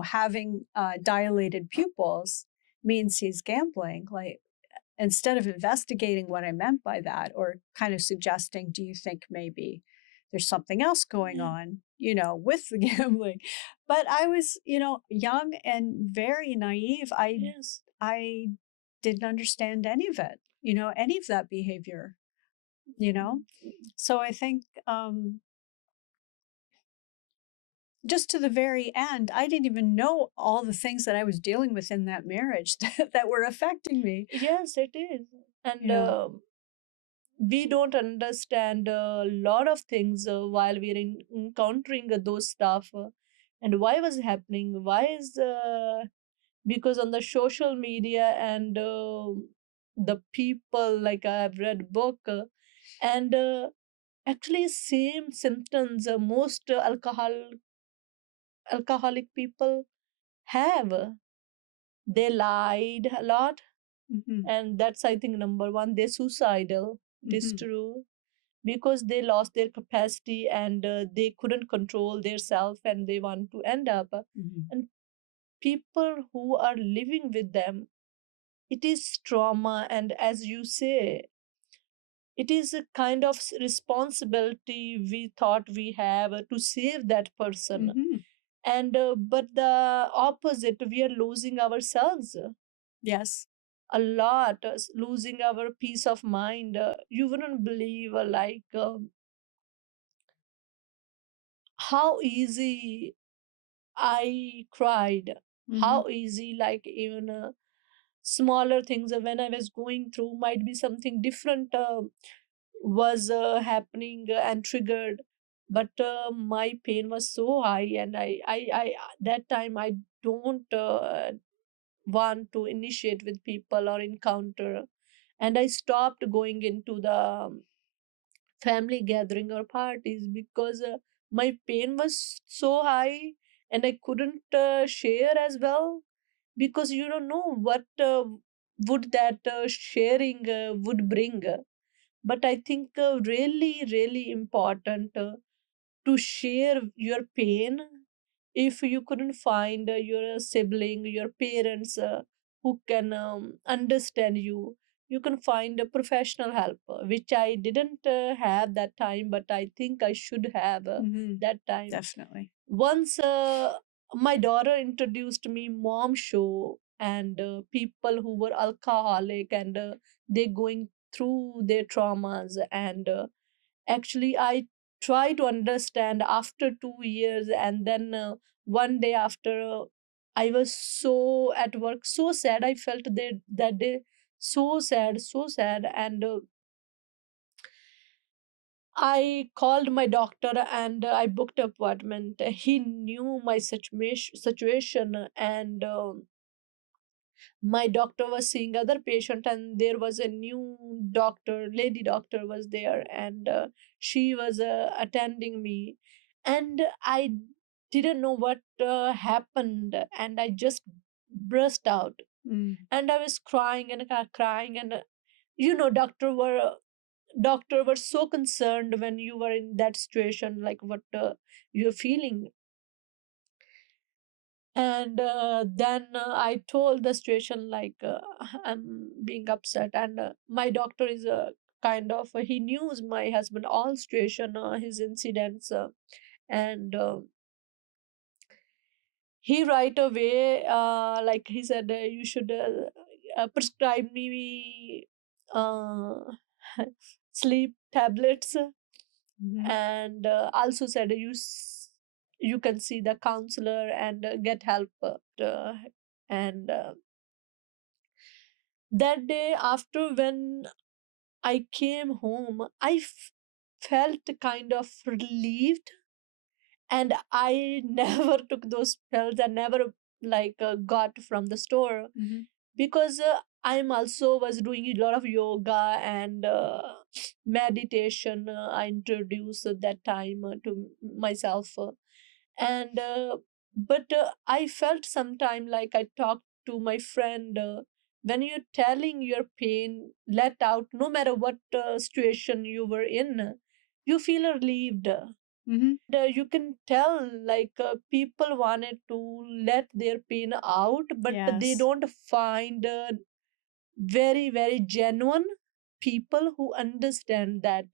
having dilated pupils means he's gambling? Like, instead of investigating what I meant by that or kind of suggesting, do you think maybe there's something else going on, with the gambling? But I was, young and very naive. I didn't understand any of it, any of that behavior, So I think just to the very end, I didn't even know all the things that I was dealing with in that marriage that were affecting me. Yes, it is. And we don't understand a lot of things while we're encountering those stuff. And why was happening? Why is because on the social media and the people, like I've read book and actually same symptoms most alcoholic people have. They lied a lot, and that's, I think, number one. They're suicidal. It is true, because they lost their capacity and they couldn't control their self, and they want to end up. And people who are living with them, it is trauma, and as you say, it is a kind of responsibility we thought we have to save that person. And but the opposite, we are losing ourselves. Yes. A lot, losing our peace of mind. You wouldn't believe how easy I cried. How easy, like, even smaller things when I was going through, might be something different was happening and triggered. But my pain was so high, and I that time I don't want to initiate with people or encounter, and I stopped going into the family gathering or parties because my pain was so high, and I couldn't share as well, because you don't know what would that sharing would bring. But I think really really important to share your pain. If you couldn't find your sibling, your parents, who can understand you, you can find a professional help, which I didn't have that time, but I think I should have that time. Definitely. Once my daughter introduced me mom show, and people who were alcoholic, and they going through their traumas, and actually I try to understand after 2 years. And then one day after, I was so at work, so sad. I felt that day so sad, so sad. And I called my doctor, and I booked appointment. He knew my situation, and my doctor was seeing other patient, and there was a new doctor, lady doctor was there, and she was attending me. And I didn't know what happened, and I just burst out. Mm. And I was crying and crying, and doctor were so concerned when you were in that situation, like what you're feeling. And then I told the situation like I'm being upset, and my doctor is a kind of he knew my husband all situation, his incidents, and he right away like he said, you should prescribe me uh, sleep tablets, and also said you can see the counselor and get help, and that day after when I came home, felt kind of relieved, and I never took those pills. I never like got from the store, because I'm also was doing a lot of yoga and meditation. I introduced at that time to myself, and but I felt sometime like I talked to my friend. When you're telling your pain, let out, no matter what situation you were in, you feel relieved. You can tell like people wanted to let their pain out, but they Yes. don't find very very genuine people who understand that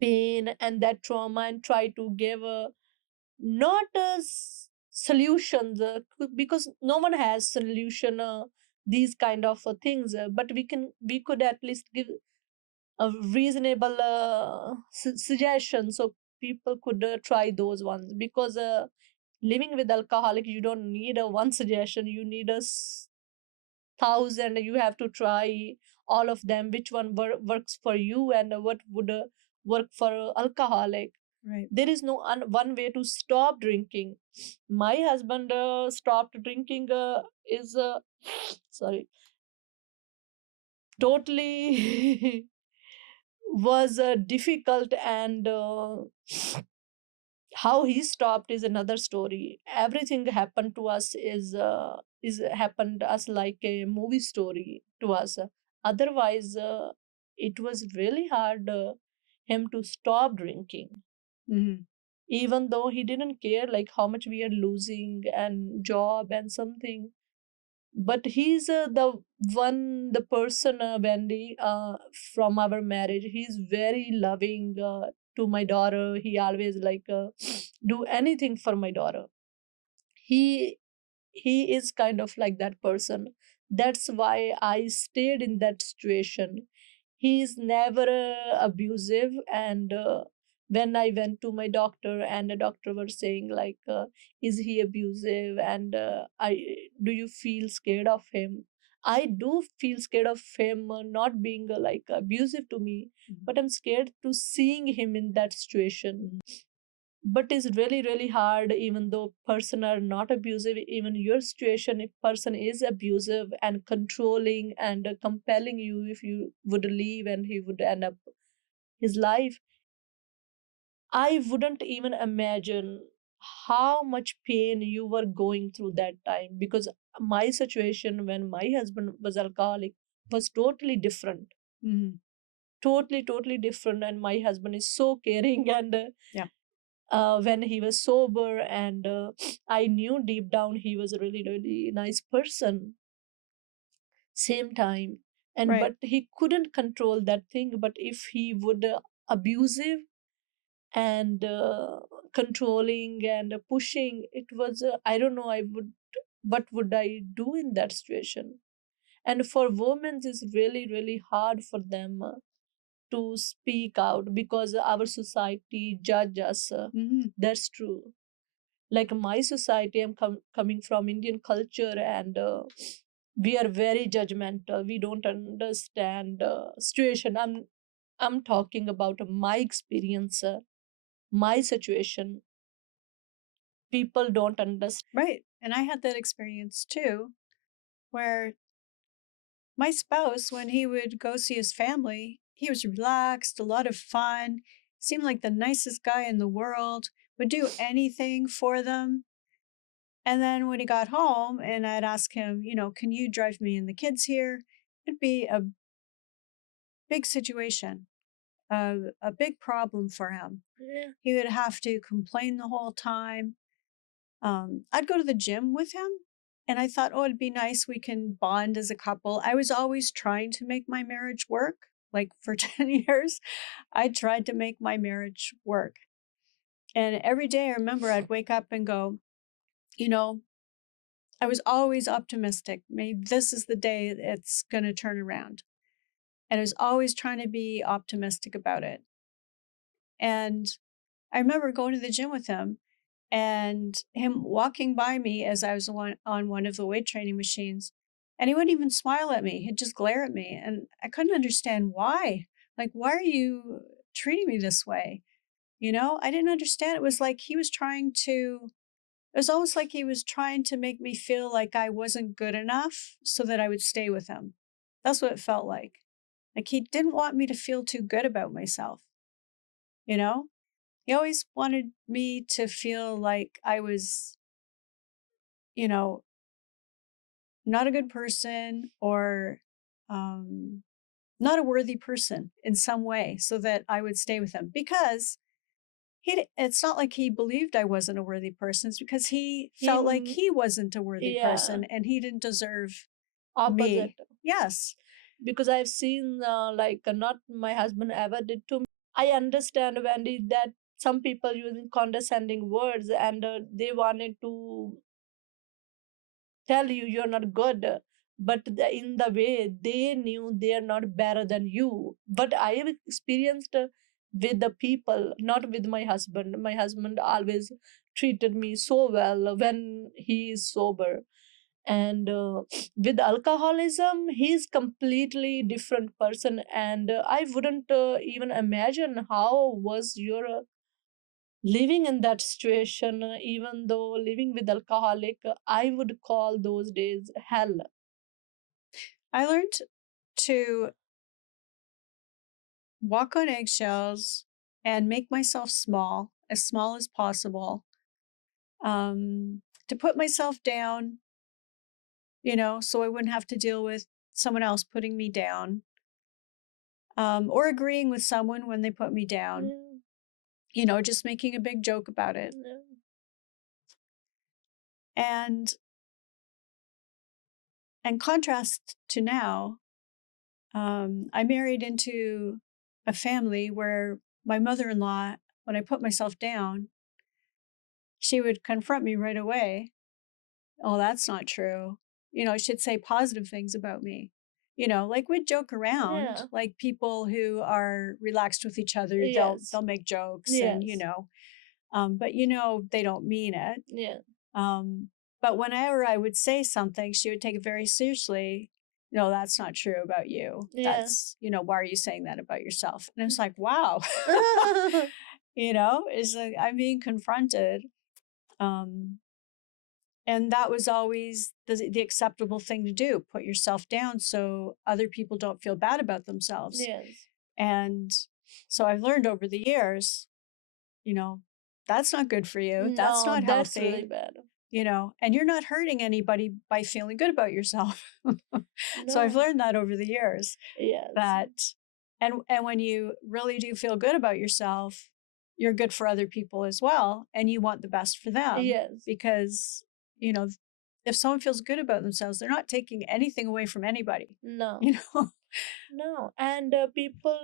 pain and that trauma, and try to give not solutions, because no one has solution these kind of things, but we could at least give a reasonable suggestion, so people could try those ones, because living with alcoholic, you don't need a one suggestion, you need thousand. You have to try all of them, which one works for you, and what would work for alcoholic. Right. There is no one way to stop drinking. My husband stopped drinking is sorry, totally was difficult, and how he stopped is another story. Everything happened to us is happened us like a movie story to us. Otherwise it was really hard him to stop drinking, even though he didn't care like how much we are losing and job and something. But he's the person, Wendy, from our marriage. He's very loving to my daughter. He always like do anything for my daughter. He he is kind of like that person. That's why I stayed in that situation. He's never abusive, and when I went to my doctor, and the doctor was saying like is he abusive, and I do you feel scared of him? I do feel scared of him not being like abusive to me, but I'm scared to seeing him in that situation. But it's really really hard, even though person are not abusive. Even your situation, if person is abusive and controlling and compelling you, if you would leave and he would end up his life, I wouldn't even imagine how much pain you were going through that time, because my situation when my husband was alcoholic was totally different. Totally different, and my husband is so caring, and Yeah. when he was sober, and I knew deep down he was a really really nice person same time. And Right. but he couldn't control that thing. But if he would abusive and controlling and pushing, it was I don't know, I would what would I do in that situation. And for women it's really really hard for them to speak out, because our society judge us. That's true. Like my society, I'm coming from Indian culture, and we are very judgmental. We don't understand situation. I'm talking about my experience, my situation. People don't understand. Right. And I had that experience too, where my spouse, when he would go see his family, he was relaxed, a lot of fun, seemed like the nicest guy in the world, would do anything for them. And then when he got home and I'd ask him, can you drive me and the kids here? It'd be a big situation, a big problem for him. Yeah. He would have to complain the whole time. I'd go to the gym with him, and I thought, oh, it'd be nice. We can bond as a couple. I was always trying to make my marriage work. Like for 10 years, I tried to make my marriage work. And every day I remember I'd wake up and go, you know, I was always optimistic. Maybe this is the day it's going to turn around. And I was always trying to be optimistic about it. And I remember going to the gym with him and him walking by me as I was on one of the weight training machines. And he wouldn't even smile at me. He'd just glare at me. And I couldn't understand why. Like, why are you treating me this way? I didn't understand. It was like he was trying to, it was almost like he was trying to make me feel like I wasn't good enough so that I would stay with him. That's what it felt like. Like he didn't want me to feel too good about myself. You know, he always wanted me to feel like I was, you know, not a good person or not a worthy person in some way so that I would stay with him because it's not like he believed I wasn't a worthy person. It's because he felt like he wasn't a worthy person and he didn't deserve Opposite. me. Yes. Because I've seen not my husband ever did to me. I understand, Wendy, that some people using condescending words and they wanted to tell you you're not good, but in the way they knew they are not better than you. But I have experienced with the people, not with my husband. My husband always treated me so well when he is sober. And with alcoholism, he's completely different person, and I wouldn't even imagine how was your living in that situation. Even though living with alcoholic, I would call those days hell. I learned to walk on eggshells and make myself small as possible, to put myself down, so I wouldn't have to deal with someone else putting me down, or agreeing with someone when they put me down, just making a big joke about it. And contrast to now, I married into a family where my mother-in-law, when I put myself down, she would confront me right away. Oh, that's not true. She'd say positive things about me. Like we'd joke around, Yeah. like people who are relaxed with each other, Yes. they'll make jokes and, Yes. but they don't mean it. Yeah. But whenever I would say something, she would take it very seriously. No, that's not true about you. Yeah. That's, why are you saying that about yourself? And I was like, wow. It's like I'm being confronted. And that was always the acceptable thing to do. Put yourself down so other people don't feel bad about themselves. Yes. And so I've learned over the years, that's not good for you. That's No, not that's healthy. really bad. And you're not hurting anybody by feeling good about yourself. So I've No. learned that over the years. Yes. That and when you really do feel good about yourself, you're good for other people as well, and you want the best for them. Yes. Because, if someone feels good about themselves, they're not taking anything away from anybody. No. You know. No, and people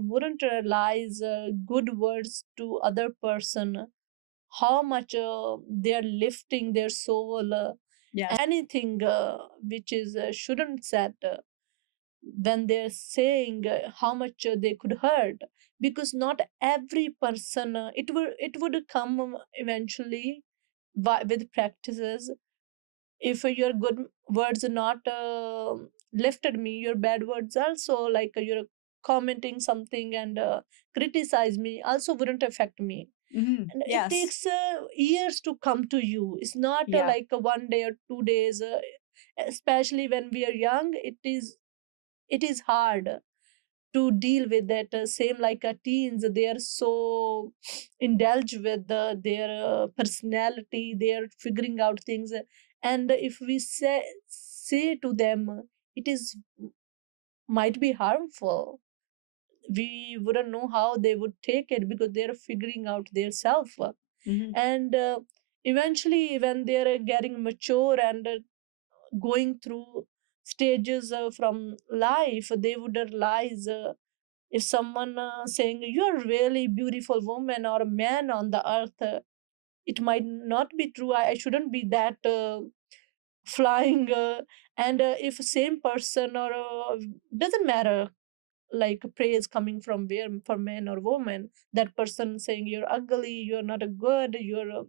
wouldn't realize good words to other person, how much they're lifting their soul. Yes. Anything which is shouldn't said, when they're saying how much they could hurt, because not every person it would come eventually with practices. If your good words not lifted me, your bad words also, like you're commenting something and criticize me also wouldn't affect me. And it Yes. takes years to come to you. It's not Yeah. like one day or 2 days, especially when we are young. It is hard to deal with that. Same like teens, they are so indulged with their personality, they are figuring out things. And if we say to them, it is might be harmful, we wouldn't know how they would take it, because they're figuring out their self. And eventually when they're getting mature and going through stages from life, they would realize, if someone saying you're a really beautiful woman or a man on the earth, it might not be true. I shouldn't be that flying. And if same person, or doesn't matter, like praise coming from where, for man or woman, that person saying you're ugly, you're not a good, you're a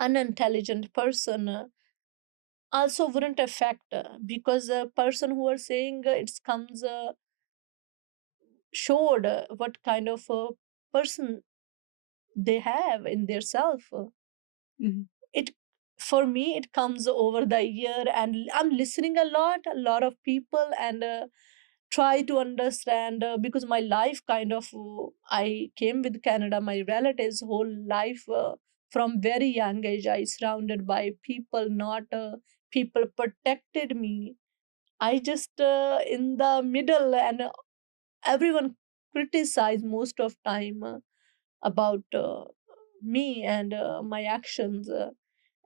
unintelligent person, also wouldn't affect, because a person who are saying it comes showed what kind of a person they have in their self. It, for me, it comes over the year, and I'm listening a lot of people, and try to understand, because my life kind of, I came with Canada, my relatives whole life, from very young age I surrounded by people, not people protected me. I just in the middle, and everyone criticized most of time about me and my actions,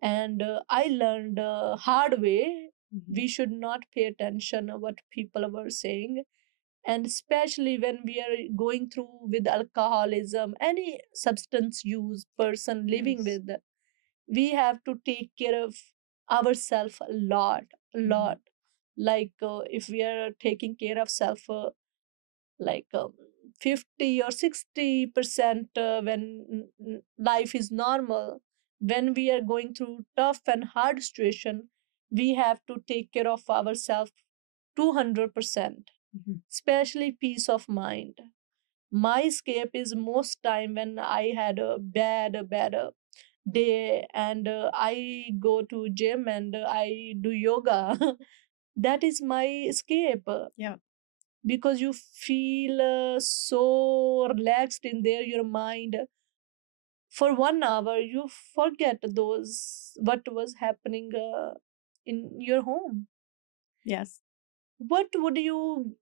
and I learned hard way, we should not pay attention what people were saying. And especially when we are going through with alcoholism, any substance use person living Yes. with, we have to take care of ourselves a lot. Like if we are taking care of self, like 50 or 60% when life is normal, when we are going through tough and hard situation, we have to take care of ourselves 200%. Especially peace of mind. My escape is most time when I had a bad day, and I go to gym and I do yoga. That is my escape. Yeah. Because you feel so relaxed in there, your mind, for 1 hour you forget those what was happening in your home. Yes. What would you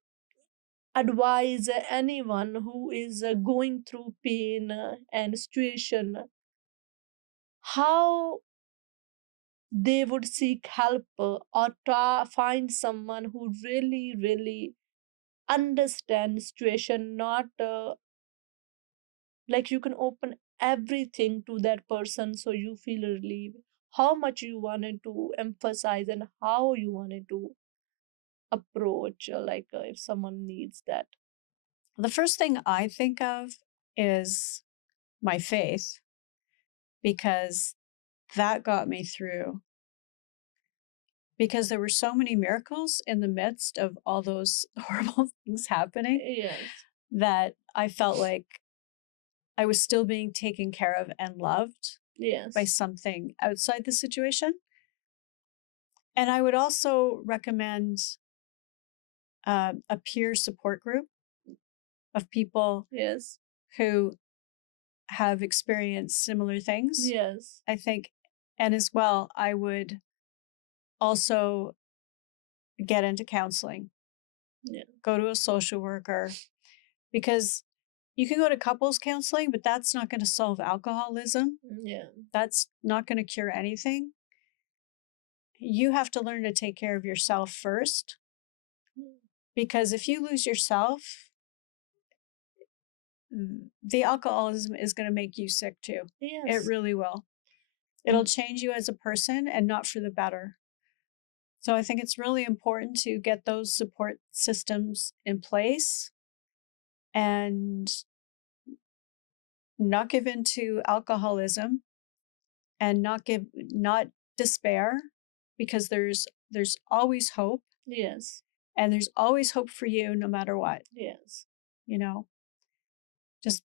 advise anyone who is going through pain and situation, how they would seek help, or find someone who really understands situation, not like you can open everything to that person so you feel relief, how much you wanted to emphasize and how you wanted to approach, like if someone needs that. The first thing I think of is my faith, because that got me through, because there were so many miracles in the midst of all those horrible things happening, Yes. that I felt like I was still being taken care of and loved Yes. by something outside the situation. And I would also recommend a peer support group of people Yes. who have experienced similar things, Yes. I think. And as well, I would also get into counseling, Yeah. go to a social worker, because you can go to couples counseling, but that's not going to solve alcoholism. Yeah. That's not going to cure anything. You have to learn to take care of yourself first, because if you lose yourself, the alcoholism is going to make you sick too. Yes. It really will. It'll change you as a person, and not for the better. So I think it's really important to get those support systems in place and not give in to alcoholism, and not despair, because there's always hope. Yes. And there's always hope for you no matter what. Yes. You know, just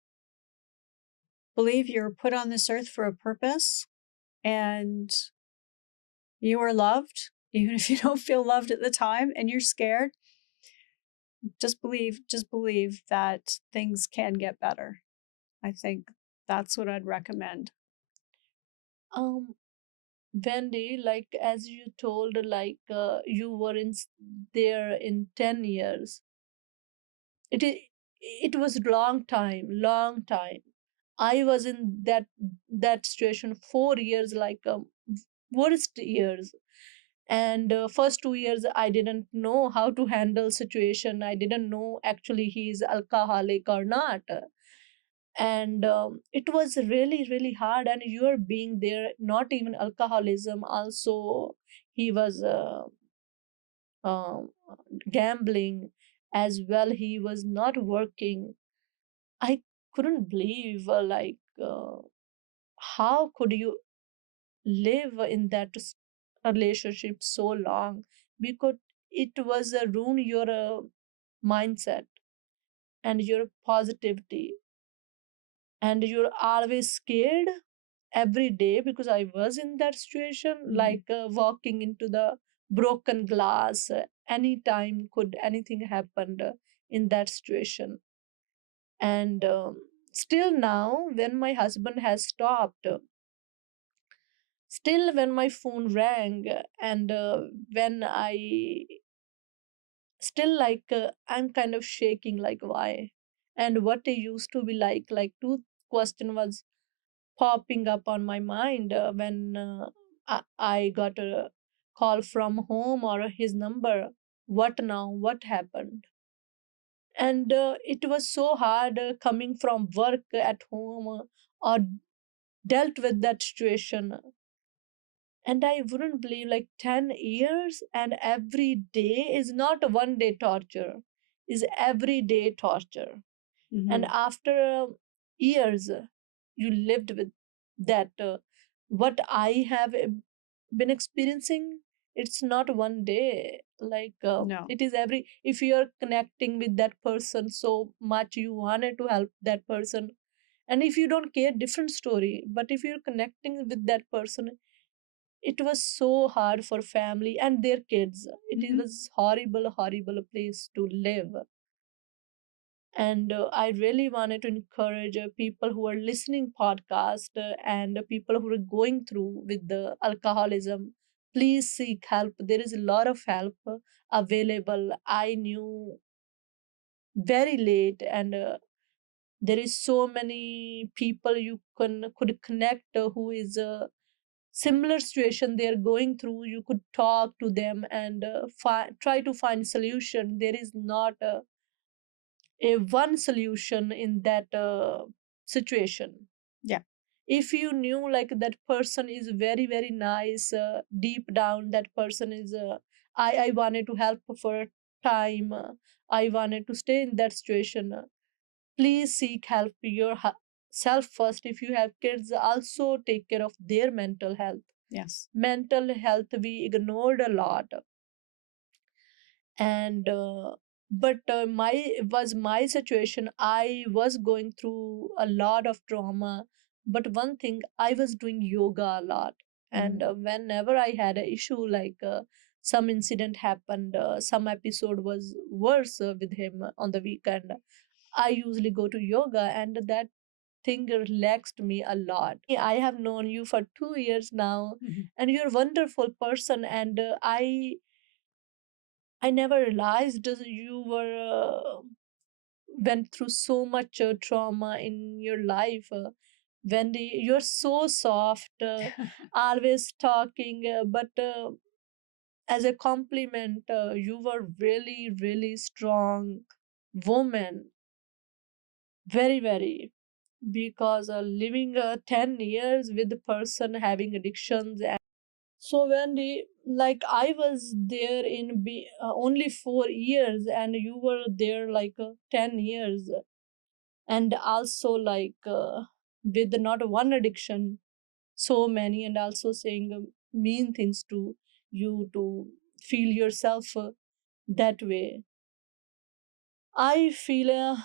believe you're put on this earth for a purpose, and you are loved, even if you don't feel loved at the time and you're scared. just believe that things can get better. I think that's what I'd recommend. Um, Wendy, like as you told, like you were there in 10 years. It is. It was long time, long time. I was in that situation 4 years, like worst years. And first 2 years, I didn't know how to handle situation. I didn't know actually he's alcoholic or not, and it was really really hard. And you're being there, not even alcoholism, also he was um gambling as well. He was not working. I couldn't believe how could you live in that relationship so long, because it was ruin your mindset and your positivity, and you're always scared every day, because I was in that situation, like walking into the broken glass. Anytime could anything happen in that situation. And still now, when my husband has stopped, still when my phone rang, and when I still I'm kind of shaking, like why, and what it used to be like two question was popping up on my mind when I got a call from home or his number. What now? What happened? And it was so hard coming from work at home, or dealt with that situation. And I wouldn't believe, like 10 years, and every day is not a one day torture, is everyday torture. And Mm-hmm. after years, you lived with that. What I have been experiencing, it's not one day. No. It is every, if you are connecting with that person so much, you wanted to help that person. And if you don't care, different story. But if you're connecting with that person, it was so hard for family and their kids. It Mm-hmm. was horrible, horrible place to live. And I really wanted to encourage people who are listening podcast, and people who are going through with the alcoholism, please seek help. There is a lot of help available. I knew very late, and there is so many people you could connect who is similar situation they are going through. You could talk to them and try to find solution. There is not a one solution in that situation. Yeah. If you knew like that person is very very nice, deep down that person is I wanted to help for a time, I wanted to stay in that situation, please seek help self first. If you have kids, also take care of their mental health. Yes. Mental health we ignored a lot. And but my situation, I was going through a lot of trauma. But one thing, I was doing yoga a lot. Mm-hmm. And whenever I had an issue, some incident happened, some episode was worse with him on the weekend, I usually go to yoga, and that thing relaxed me a lot. I have known you for 2 years now, Mm-hmm. and you're a wonderful person. And I never realized you were went through so much trauma in your life. Wendy, you're so soft, always talking, but as a compliment, you were really, really strong woman, very, very. Because living 10 years with the person having addictions. So Wendy, like I was there in only 4 years, and you were there 10 years, and also with not one addiction, so many, and also saying mean things to you to feel yourself that way. I feel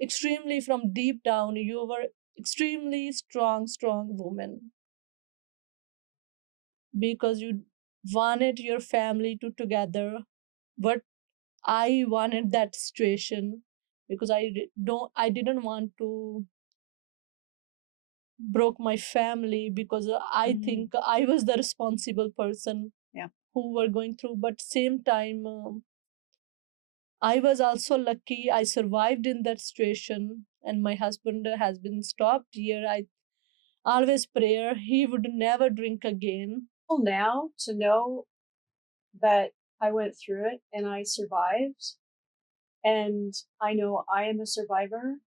extremely from deep down you were extremely strong, strong woman, because you wanted your family to together. But I wanted that situation because I didn't want to broke my family because I think I was the responsible person. Yeah. Who were going through, but same time I was also lucky I survived in that situation, and my husband has been stopped here. I always pray he would never drink again. Now to know that I went through it and I survived, and I know I am a survivor,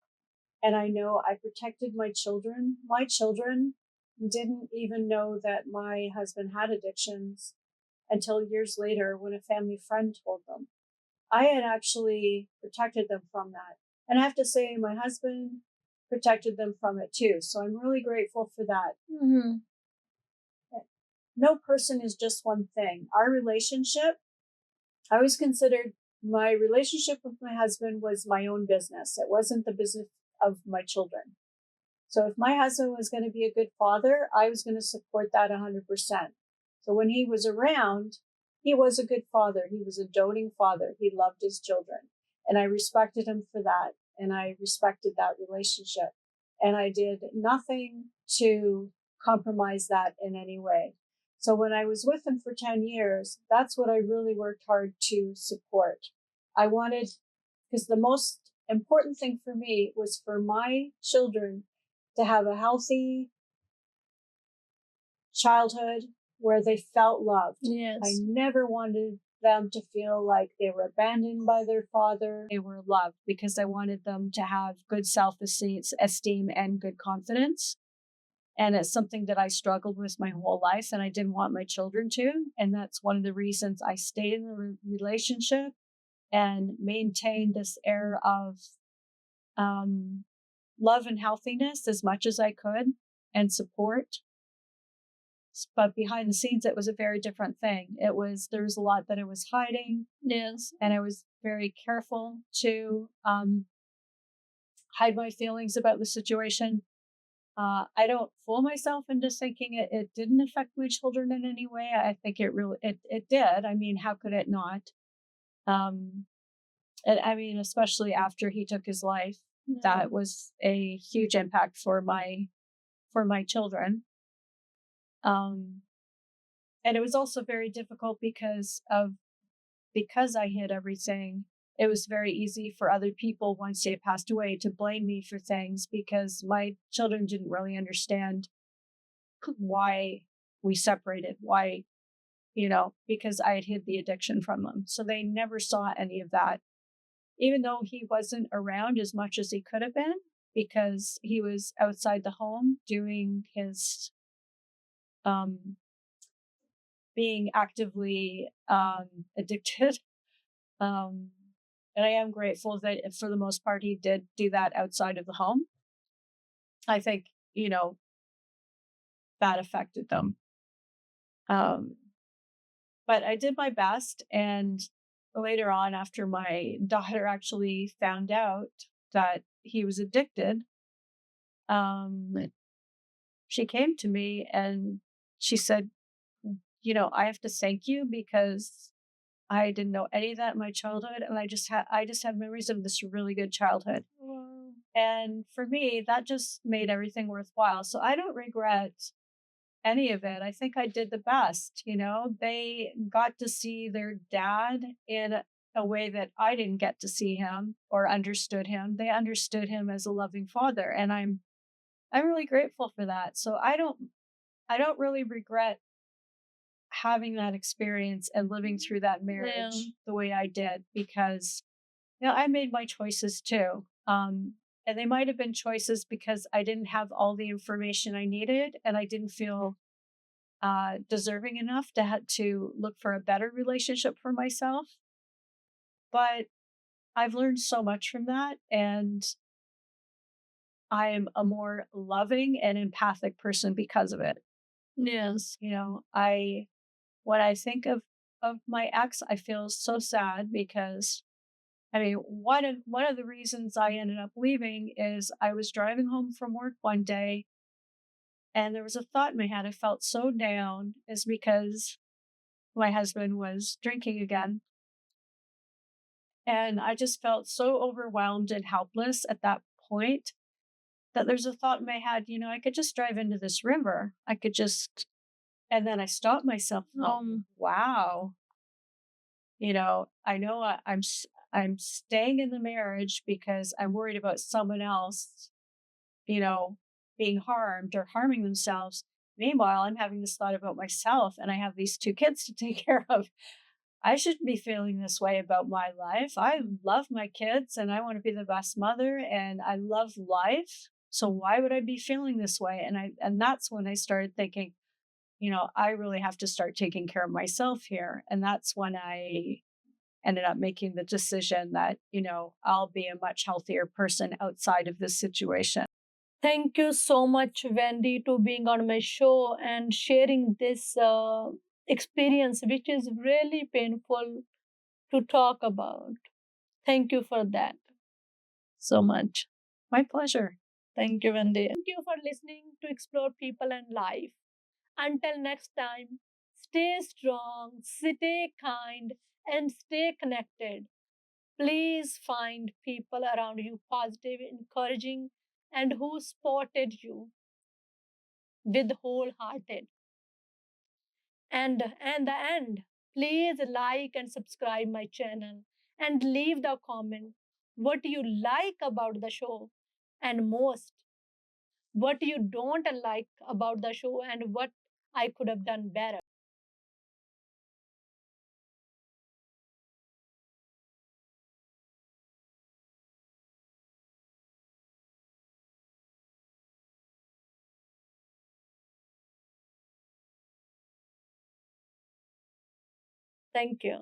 and I know I protected my children. My children didn't even know that my husband had addictions until years later when a family friend told them. I had actually protected them from that. And I have to say, my husband protected them from it too. So I'm really grateful for that. Mm-hmm. No person is just one thing. Our relationship, I always considered my relationship with my husband was my own business. It wasn't the business of my children. So if my husband was going to be a good father, I was going to support that 100%. So when he was around, he was a good father. He was a doting father. He loved his children. And I respected him for that. And I respected that relationship. And I did nothing to compromise that in any way. So when I was with him for 10 years, that's what I really worked hard to support. I wanted, because the most important thing for me was for my children to have a healthy childhood where they felt loved. Yes. I never wanted them to feel like they were abandoned by their father. They were loved because I wanted them to have good self-esteem and good confidence. And it's something that I struggled with my whole life, and I didn't want my children to. And that's one of the reasons I stayed in the relationship and maintained this air of love and healthiness as much as I could and support. But behind the scenes, it was a very different thing. There was a lot that I was hiding. Yes. And I was very careful to hide my feelings about the situation. I don't fool myself into thinking it didn't affect my children in any way. I think it did. I mean, how could it not? And I mean, especially after he took his life, that was a huge impact for my children. And it was also very difficult because I hid everything. It was very easy for other people once they had passed away to blame me for things because my children didn't really understand why we separated, why, because I had hid the addiction from them. So they never saw any of that, even though he wasn't around as much as he could have been because he was outside the home doing his being actively addicted. And I am grateful that for the most part he did do that outside of the home. I think, that affected them. But I did my best. And later on, after my daughter actually found out that he was addicted, she came to me and she said, I have to thank you because I didn't know any of that in my childhood, and I just had memories of this really good childhood. Wow. And for me, that just made everything worthwhile. So I don't regret any of it. I think I did the best. They got to see their dad in a way that I didn't get to see him or understood him. They understood him as a loving father, and I'm really grateful for that. So I don't really regret having that experience and living through that marriage the way I did because I made my choices too. And they might have been choices because I didn't have all the information I needed and I didn't feel deserving enough to look for a better relationship for myself. But I've learned so much from that, and I am a more loving and empathic person because of it. Yes. When I think of my ex, I feel so sad because one of the reasons I ended up leaving is I was driving home from work one day and there was a thought in my head. I felt so down is because my husband was drinking again. And I just felt so overwhelmed and helpless at that point that there's a thought in my head, I could just drive into this river. I could just, and then I stopped myself. Wow. I know I'm staying in the marriage because I'm worried about someone else, you know, being harmed or harming themselves. Meanwhile, I'm having this thought about myself and I have these two kids to take care of. I shouldn't be feeling this way about my life. I love my kids and I want to be the best mother and I love life. So why would I be feeling this way? And that's when I started thinking, I really have to start taking care of myself here. And that's when I ended up making the decision that, I'll be a much healthier person outside of this situation. Thank you so much, Wendy, to being on my show and sharing this experience, which is really painful to talk about. Thank you for that so much. My pleasure. Thank you, Wendy. Thank you for listening to Explore People and Life. Until next time, stay strong, stay kind, and stay connected. Please find people around you positive, encouraging, and who supported you with wholehearted. And the end, please like and subscribe my channel and leave the comment what you like about the show and most what you don't like about the show and what I could have done better. Thank you.